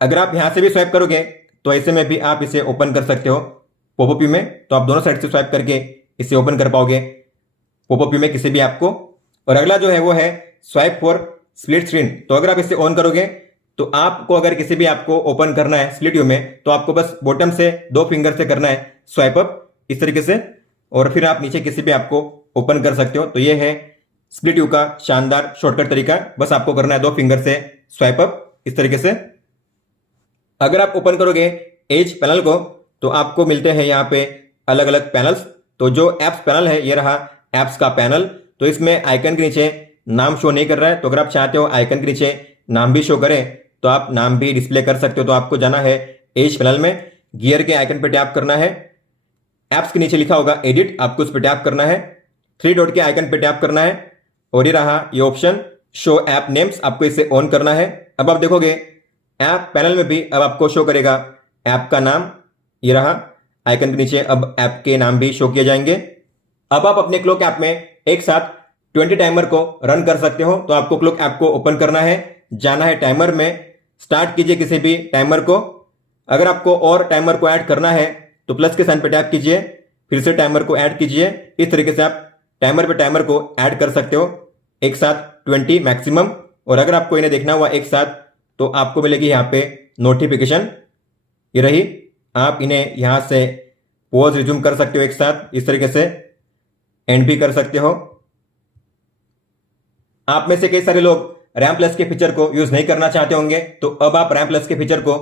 अगर आप यहां से भी स्वाइप करोगे तो ऐसे में भी आप इसे ओपन कर सकते हो पॉपअप व्यू में। तो आप दोनों साइड से स्वाइप करके इसे ओपन कर पाओगे पॉपअप व्यू में किसी भी ऐप को। और अगला जो है वो है स्वाइप फॉर स्प्लिट स्क्रीन। तो अगर आप इसे ऑन करोगे तो आपको अगर किसी भी ऐप को ओपन करना है स्प्लिट व्यू में तो आपको बस बॉटम से 2 फिंगर से करना है स्वाइप अप इस तरीके से, और फिर आप नीचे किसी भी ऐप को ओपन कर सकते हो। तो ये है स्प्लिट व्यू का शानदार शॉर्टकट तरीका। बस आपको करना है 2 फिंगर से स्वाइप अप इस तरीके से। अगर आप ओपन करोगे एज पैनल को तो आपको मिलते हैं यहाँ पे अलग अलग पैनल्स। तो जो एप्स पैनल है ये रहा एप्स का पैनल। तो इसमें आइकन के नीचे नाम शो नहीं कर रहा है, तो अगर आप चाहते हो आइकन के नीचे नाम भी शो करे तो आप नाम भी डिस्प्ले कर सकते हो। तो आपको जाना है एज पैनल में, गियर के आइकन पर टैप करना है, एप्स के नीचे लिखा होगा एडिट, आपको उस पर टैप करना है, 3 डॉट के आइकन पर टैप करना है और ये रहा ये ऑप्शन शो ऐप नेम्स, आपको इसे ऑन करना है। अब आप देखोगे ऐप पैनल में भी अब आपको शो करेगा ऐप का नाम, ये रहा आइकन के नीचे अब ऐप के नाम भी शो किए जाएंगे। अब आप अपने क्लॉक ऐप में एक साथ 20 टाइमर को रन कर सकते हो। तो आपको क्लॉक ऐप को ओपन करना है, जाना है टाइमर में, स्टार्ट कीजिए किसी भी टाइमर को। अगर आपको और टाइमर को ऐड करना है तो प्लस के साइन पे टैप कीजिए, फिर से टाइमर को ऐड कीजिए। इस तरीके से आप टाइमर पे टाइमर को ऐड कर सकते हो, एक साथ 20 मैक्सिमम। और अगर आपको इन्हें देखना हुआ एक साथ तो आपको मिलेगी यहाँ पे नोटिफिकेशन, ये रही। आप इन्हें यहाँ से पॉज रिज्यूम कर सकते हो एक साथ, इस तरीके से एंड भी कर सकते हो। आप में से कई सारे लोग रैम प्लस के फीचर को यूज नहीं करना चाहते होंगे, तो अब आप रैम प्लस के फीचर को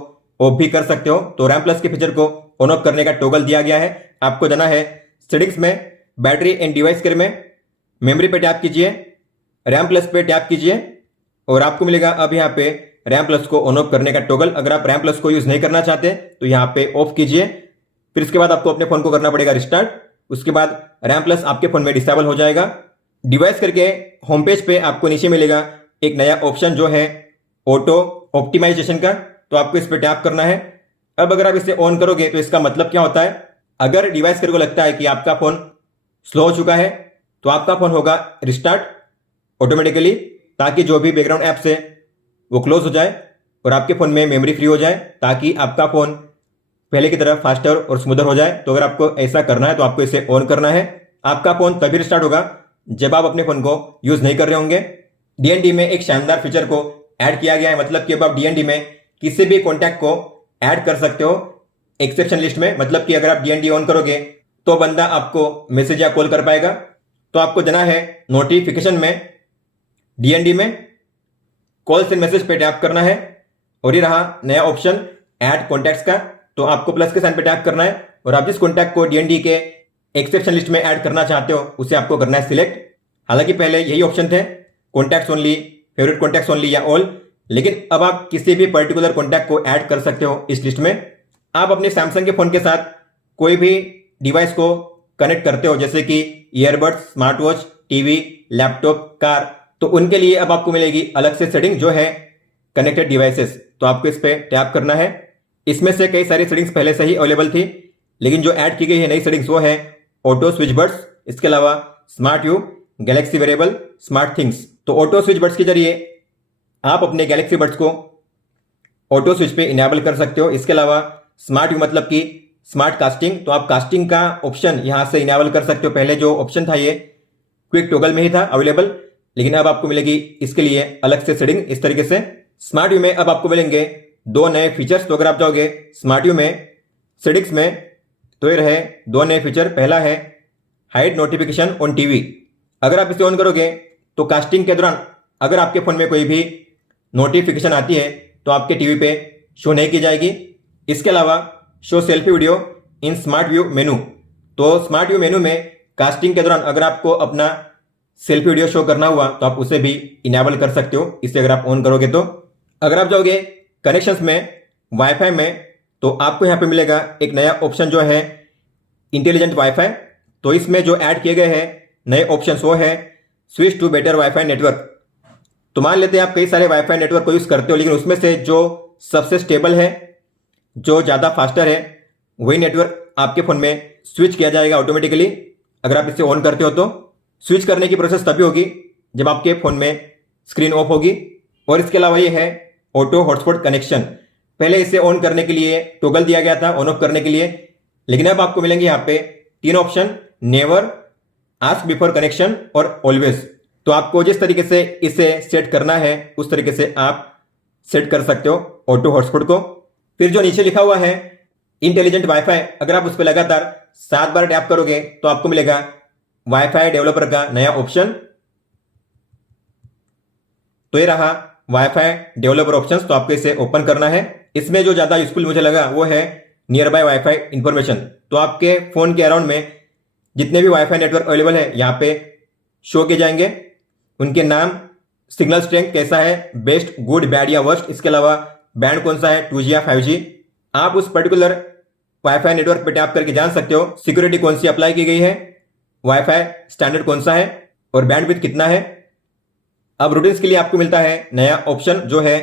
ऑफ भी कर सकते हो। तो रैम प्लस के फीचर को ऑन ऑफ करने का टॉगल दिया गया है। आपको जाना है सेटिंग्स में, बैटरी एंड डिवाइस केयर में, मेमोरी पे टैप कीजिए, रैम प्लस पे टैप कीजिए और आपको मिलेगा अब यहाँ पे रैम प्लस को ऑन ऑफ करने का टॉगल। अगर आप रैम प्लस को यूज नहीं करना चाहते तो यहाँ पे ऑफ कीजिए, फिर इसके बाद आपको अपने फोन को करना पड़ेगा रिस्टार्ट। उसके बाद रैम प्लस आपके फोन में डिसेबल हो जाएगा। डिवाइस करके होम पेज पे आपको नीचे मिलेगा एक नया ऑप्शन जो है ऑटो ऑप्टिमाइजेशन का, तो आपको इस पर टैप करना है। अब अगर आप इसे ऑन करोगे तो इसका मतलब क्या होता है, अगर डिवाइस को लगता है कि आपका फोन स्लो हो चुका है तो आपका फोन होगा रिस्टार्ट ऑटोमेटिकली, ताकि जो भी बैकग्राउंड ऐप्स है वो क्लोज हो जाए और आपके फोन में मेमोरी फ्री हो जाए, ताकि आपका फोन पहले की तरह फास्टर और स्मूदर हो जाए। तो अगर आपको ऐसा करना है तो आपको इसे ऑन करना है। आपका फोन तभी रिस्टार्ट होगा जब आप अपने फोन को यूज नहीं कर रहे होंगे। डीएनडी में एक शानदार फीचर को ऐड किया गया है, मतलब कि अब आप डीएनडी में किसी भी कॉन्टैक्ट को ऐड कर सकते हो एक्सेप्शन लिस्ट में। मतलब कि अगर आप डीएनडी ऑन करोगे तो बंदा आपको मैसेज या कॉल कर पाएगा। तो आपको जाना है नोटिफिकेशन में, डीएनडी में कॉल्स एंड मैसेज पे टैप करना है और ये रहा नया ऑप्शन ऐड कॉन्टैक्ट्स का। तो आपको प्लस के साइन पे टैप करना है और आप जिस कॉन्टैक्ट को डीएनडी के एक्सेप्शन लिस्ट में ऐड करना चाहते हो उसे आपको करना है सिलेक्ट। हालांकि पहले यही ऑप्शन थे contacts only, favourite contacts only या ऑल, लेकिन अब आप किसी भी पर्टिकुलर कॉन्टैक्ट को ऐड कर सकते हो इस लिस्ट में। आप अपने सैमसंग के फोन के साथ कोई भी डिवाइस को कनेक्ट करते हो, जैसे कि earbuds, smart watch, TV, laptop, car, तो उनके लिए अब आपको मिलेगी अलग से सेटिंग जो है कनेक्टेड डिवाइसेस। तो आपको इस पर टैप करना है। इसमें से कई सारी सेटिंग्स पहले से ही अवेलेबल थी, लेकिन जो ऐड की गई है नई सेटिंग्स वो है ऑटो स्विच बर्ड्स, इसके अलावा smart view, Galaxy variable, smart things. तो ऑटो स्विच बर्ड्स के जरिए आप अपने गैलेक्सी बड्स को ऑटो स्विच पे इनेबल कर सकते हो। इसके अलावा स्मार्ट व्यू मतलब कि स्मार्ट कास्टिंग, तो आप कास्टिंग का ऑप्शन यहां से इनेबल कर सकते हो। पहले जो ऑप्शन था ये क्विक टॉगल में ही था अवेलेबल, लेकिन अब आपको मिलेगी इसके लिए अलग से सेटिंग इस तरीके से। स्मार्ट व्यू में अब आपको मिलेंगे 2 नए फीचर्स। तो अगर आप जाओगे स्मार्ट व्यू में सेटिंग्स में तो ये रहे 2 नए फीचर। पहला है हाइड नोटिफिकेशन ऑन टीवी। अगर आप इसे ऑन करोगे तो कास्टिंग के दौरान अगर आपके फोन में कोई भी नोटिफिकेशन आती है तो आपके टीवी पे शो नहीं की जाएगी। इसके अलावा शो सेल्फी वीडियो इन स्मार्ट व्यू मेनू, तो स्मार्ट व्यू मेनू में कास्टिंग के दौरान अगर आपको अपना सेल्फी वीडियो शो करना हुआ तो आप उसे भी इनेबल कर सकते हो इसे अगर आप ऑन करोगे तो। अगर आप जाओगे कनेक्शंस में वाईफाई में तो आपको यहाँ पे मिलेगा एक नया ऑप्शन जो है इंटेलिजेंट वाईफाई। तो इसमें जो ऐड किए गए हैं नए ऑप्शन वो है switch to better WiFi network. तो मान लेते हैं आप कई सारे वाईफाई नेटवर्क को यूज करते हो, लेकिन उसमें से जो सबसे स्टेबल है, जो ज्यादा फास्टर है, वही नेटवर्क आपके फोन में स्विच किया जाएगा ऑटोमेटिकली अगर आप इसे ऑन करते हो। तो स्विच करने की प्रोसेस तभी होगी जब आपके फोन में स्क्रीन ऑफ होगी। और इसके अलावा ये है ऑटो हॉटस्पॉट कनेक्शन। पहले इसे ऑन करने के लिए टॉगल दिया गया था ऑन ऑफ करने के लिए, लेकिन अब आपको मिलेंगे यहाँ पे 3 option, never, ask before connection और ऑलवेज। तो आपको जिस तरीके से इसे सेट करना है उस तरीके से आप सेट कर सकते हो ऑटो हॉटस्पॉट को। फिर जो नीचे लिखा हुआ है इंटेलिजेंट वाईफाई, अगर आप उस पर लगातार 7 बार टैप करोगे तो आपको मिलेगा वाईफाई डेवलपर का नया ऑप्शन। तो ये रहा वाईफाई डेवलपर ऑप्शंस। तो आपको इसे ओपन करना है। इसमें जो ज्यादा यूजफुल मुझे लगा वो है नियर बाय वाईफाई इंफॉर्मेशन। तो आपके फ़ोन के अराउंड में जितने भी वाईफाई नेटवर्क अवेलेबल है यहाँ पे शो किए जाएंगे, उनके नाम, सिग्नल स्ट्रेंथ कैसा है, बेस्ट, गुड, बैड या वर्स्ट, इसके अलावा बैंड कौन सा है, 2G या 5G। आप उस पर्टिकुलर वाईफाई नेटवर्क पे टैप करके जान सकते हो सिक्योरिटी कौन सी अप्लाई की गई है, वाईफाई स्टैंडर्ड कौन सा है और बैंडविड्थ कितना है। अब रूटीन्स के लिए आपको मिलता है नया ऑप्शन जो है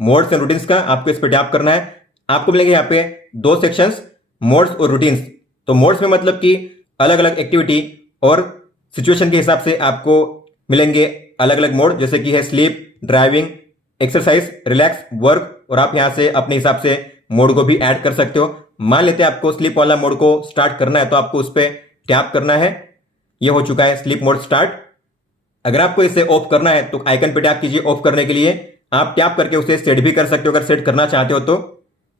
मोड्स एंड रूटीन्स का। आपको इस पर टैप करना है। आपको मिलेंगे यहाँ पे दो सेक्शंस, मोड्स और रूटीन्स। तो मोड्स में मतलब कि अलग अलग एक्टिविटी और सिचुएशन के हिसाब से आपको मिलेंगे अलग अलग मोड, जैसे कि है sleep, driving, exercise, relax, work. और आप यहाँ से अपने हिसाब से मोड को भी ऐड कर सकते हो। मान लेते हैं आपको स्लीप वाला मोड को स्टार्ट करना है, तो आपको उस पर टैप करना है। ये हो चुका है स्लीप मोड स्टार्ट। अगर आपको इसे ऑफ करना है तो आइकन पे टैप कीजिए ऑफ करने के लिए। आप टैप करके उसे सेट भी कर सकते हो अगर सेट करना चाहते हो तो।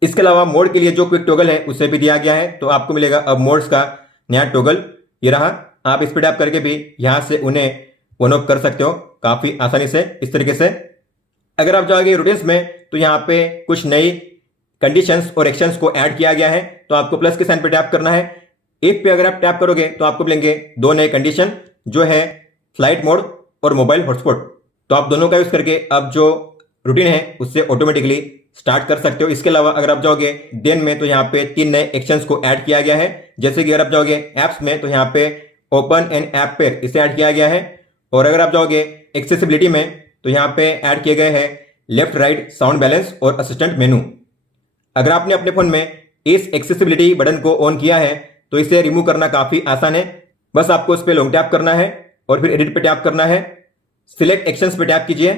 इसके अलावा मोड के लिए जो क्विक टॉगल है उसे भी दिया गया है। तो आपको मिलेगा अब मोड्स का नया टॉगल, ये रहा। आप इस पे टैप करके भी यहां से उन्हें ऑन ऑफ कर सकते हो काफी आसानी से इस तरीके से। अगर आप जाओगे रूटीन्स में तो यहाँ पे कुछ नई कंडीशंस और एक्शंस को ऐड किया गया है। तो आपको प्लस के साइन पे टैप करना है। इफ पे अगर आप टैप करोगे तो आपको मिलेंगे दो नए कंडीशन जो है फ्लाइट मोड और मोबाइल हॉटस्पॉट। तो आप दोनों का यूज करके अब जो रूटीन है उससे ऑटोमेटिकली स्टार्ट कर सकते हो। इसके अलावा अगर आप जाओगे देन में तो यहाँ पे तीन नए एक्शंस को ऐड किया गया है। जैसे कि अगर आप जाओगे एप्स में तो यहाँ पे ओपन एन ऐप पेयर इसे ऐड किया गया है। और अगर आप जाओगे एक्सेसिबिलिटी में तो यहाँ पे ऐड किए गए हैं लेफ्ट राइट साउंड बैलेंस और असिस्टेंट मेनू। अगर आपने अपने फोन में इस एक्सेसिबिलिटी बटन को ऑन किया है तो इसे रिमूव करना काफी आसान है। बस आपको उस पर लॉन्ग टैप करना है और फिर एडिट पे टैप करना है। सिलेक्ट एक्शंस पे टैप कीजिए,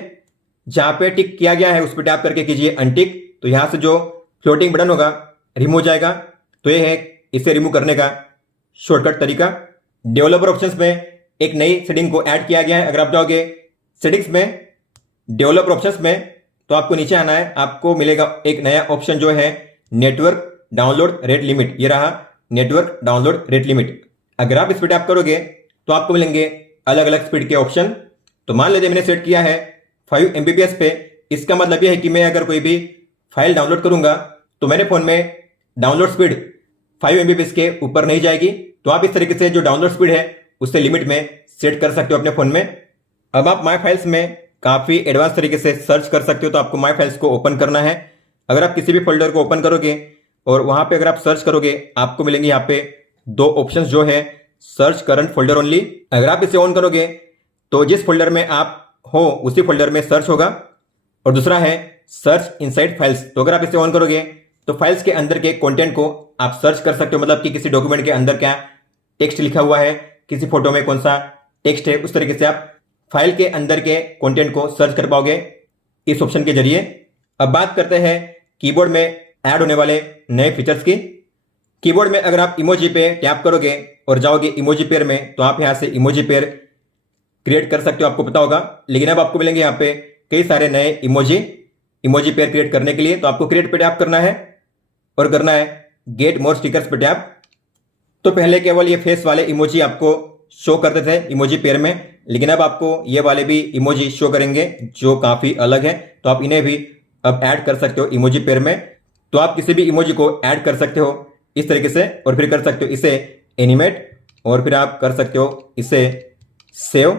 जहां पे टिक किया गया है उस पर टैप करके कीजिए अनटिक। तो यहां से जो फ्लोटिंग बटन होगा रिमूव हो जाएगा। तो ये है इसे रिमूव करने का शॉर्टकट तरीका। डेवलपर ऑप्शंस में एक नई सेटिंग को ऐड किया गया है। अगर आप जाओगे सेटिंग्स में, डेवलपर ऑप्शंस में, तो आपको नीचे आना है। आपको मिलेगा एक नया ऑप्शन जो है नेटवर्क डाउनलोड रेट लिमिट। ये रहा नेटवर्क डाउनलोड रेट लिमिट। अगर आप इस पर टैप करोगे तो आपको मिलेंगे अलग अलग स्पीड के ऑप्शन। तो मान लीजिए मैंने सेट किया है 5 Mbps पे। इसका मतलब यह है कि मैं अगर कोई भी फाइल डाउनलोड करूंगा तो मेरे फोन में डाउनलोड स्पीड 5 Mbps के ऊपर नहीं जाएगी। तो आप इस तरीके से जो डाउनलोड स्पीड है उससे लिमिट में सेट कर सकते हो अपने फोन में। अब आप माई फाइल्स में काफी एडवांस तरीके से सर्च कर सकते हो। तो आपको माई फाइल्स को ओपन करना है। अगर आप किसी भी फोल्डर को ओपन करोगे और वहां पे अगर आप सर्च करोगे आपको मिलेंगे यहाँ पे दो ऑप्शंस जो है सर्च करंट फोल्डर ओनली। अगर आप इसे ऑन करोगे तो जिस फोल्डर में आप हो उसी फोल्डर में सर्च होगा। और दूसरा है सर्च इनसाइड फाइल्स। तो अगर आप इसे ऑन करोगे तो फाइल्स के अंदर के कंटेंट को आप सर्च कर सकते हो। मतलब कि किसी डॉक्यूमेंट के अंदर क्या टेक्स्ट लिखा हुआ है, किसी फोटो में कौन सा टेक्स्ट है, उस तरीके से आप फाइल के अंदर के कंटेंट को सर्च कर पाओगे इस ऑप्शन के जरिए। अब बात करते हैं कीबोर्ड में ऐड होने वाले नए फीचर्स की। कीबोर्ड में अगर आप इमोजी पे टैप करोगे और जाओगे इमोजी पेयर में तो आप यहां से इमोजी पेयर क्रिएट कर सकते हो, आपको पता होगा। लेकिन अब आपको मिलेंगे यहाँ पे कई सारे नए इमोजी पेयर क्रिएट करने के लिए। तो आपको क्रिएट पे टैप करना है और करना है गेट मोर स्टिकर्स पे टैप। तो पहले केवल ये फेस वाले इमोजी आपको शो करते थे इमोजी पेयर में, लेकिन अब आपको ये वाले भी इमोजी शो करेंगे जो काफी अलग है। तो आप इन्हें भी अब ऐड कर सकते हो इमोजी पेयर में। तो आप किसी भी इमोजी को ऐड कर सकते हो इस तरीके से और फिर कर सकते हो इसे एनिमेट और फिर आप कर सकते हो इसे सेव।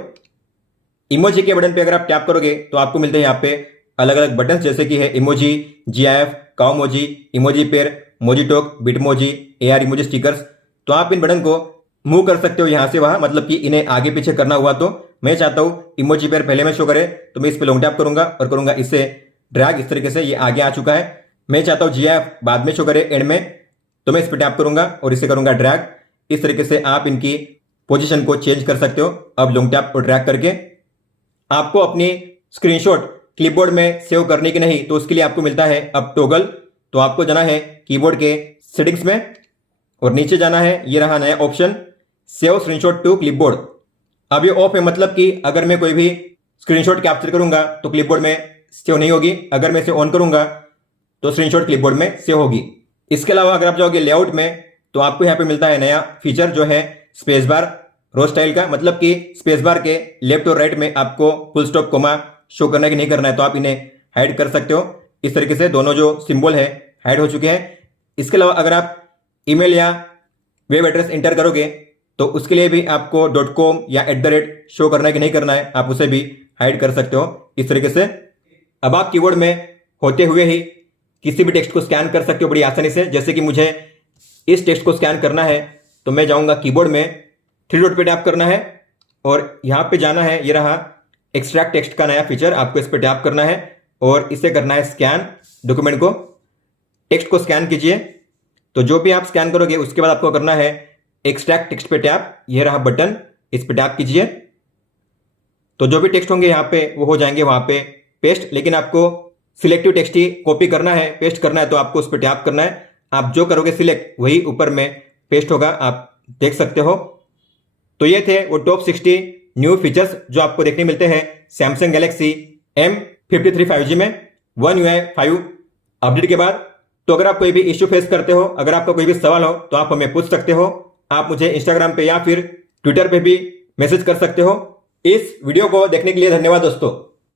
इमोजी के बटन पे अगर आप टैप करोगे तो आपको मिलते हैं यहाँ पे अलग अलग बटन, जैसे कि है emoji, GIF, kaomoji, emoji pair, Mojitok, Bitmoji, AR emoji stickers. तो आप इन बटन को मूव कर सकते हो यहाँ से वहां, मतलब कि इन्हें आगे पीछे करना हुआ तो मैं चाहता हूँ इमोजी पेयर पहले में शो करे तो मैं इस पे लॉन्ग टैप करूंगा और करूंगा इसे ड्रैग। इस तरीके से ये आगे आ चुका है। मैं चाहता हूँ GIF बाद में शो करे एंड में, तो मैं इस पे टैप करूंगा और इसे करूंगा ड्रैग। इस तरीके से आप इनकी पोजीशन को चेंज कर सकते हो अब लॉन्ग टैप और ड्रैग करके। आपको अपनी स्क्रीनशॉट क्लिपबोर्ड में सेव करने की नहीं तो उसके लिए आपको मिलता है अब टॉगल। तो आपको जाना है कीबोर्ड के सेटिंग्स में और नीचे जाना है, ये रहा नया option save screenshot to clipboard. अब ये ऑफ है, मतलब कि अगर मैं कोई भी स्क्रीनशॉट कैप्चर करूंगा तो क्लिपबोर्ड में सेव नहीं होगी। अगर मैं इसे ऑन करूंगा तो स्क्रीनशॉट क्लिपबोर्ड में सेव होगी। इसके अलावा अगर आप जाओगे लेआउट में तो आपको यहाँ पे मिलता है नया फीचर जो है स्पेस बार रो स्टाइल का। मतलब कि स्पेस बार के लेफ्ट और राइट में आपको फुल स्टॉप कोमा शो करना कि नहीं करना है, तो आप इन्हें हाइड कर सकते हो। इस तरीके से दोनों जो सिंबल है हाइड हो चुके हैं। इसके अलावा अगर आप ईमेल या वेब एड्रेस इंटर करोगे तो उसके लिए भी आपको .com या @ शो करना है कि नहीं करना है, आप उसे भी हाइड कर सकते हो इस तरीके से। अब आप कीबोर्ड में होते हुए ही किसी भी टेक्स्ट को स्कैन कर सकते हो बड़ी आसानी से। जैसे कि मुझे इस टेक्स्ट को स्कैन करना है तो मैं जाऊंगा कीबोर्ड में, 3 डॉट पे टैप करना है और यहां पे जाना है, ये रहा एक्सट्रैक्ट टेक्स्ट का नया फीचर, आपको इस पे टैप करना है और इसे करना है स्कैन। डॉक्यूमेंट को, टेक्स्ट को स्कैन कीजिए। तो जो भी आप स्कैन करोगे उसके बाद आपको करना है एक्सट्रैक्ट टेक्स्ट पे टैप, ये रहा बटन, इस पे टैप कीजिए। तो जो भी टेक्स्ट होंगे यहाँ पे वो हो जाएंगे वहां पे पेस्ट, लेकिन आपको सिलेक्टिव टेक्स्ट ही कॉपी करना है, पेस्ट करना है, तो आपको उस पर टैप करना है। आप जो करोगे सिलेक्ट वही ऊपर में पेस्ट होगा, आप देख सकते हो। तो ये थे वो टॉप 60 न्यू फीचर्स जो आपको देखने मिलते हैं सैमसंग गैलेक्सी M53 5G में One UI 5 अपडेट के बाद। तो अगर आप कोई भी इश्यू फेस करते हो, अगर आपका कोई भी सवाल हो तो आप हमें पूछ सकते हो। आप मुझे इंस्टाग्राम पे या फिर ट्विटर पे भी मैसेज कर सकते हो। इस वीडियो को देखने के लिए धन्यवाद दोस्तों।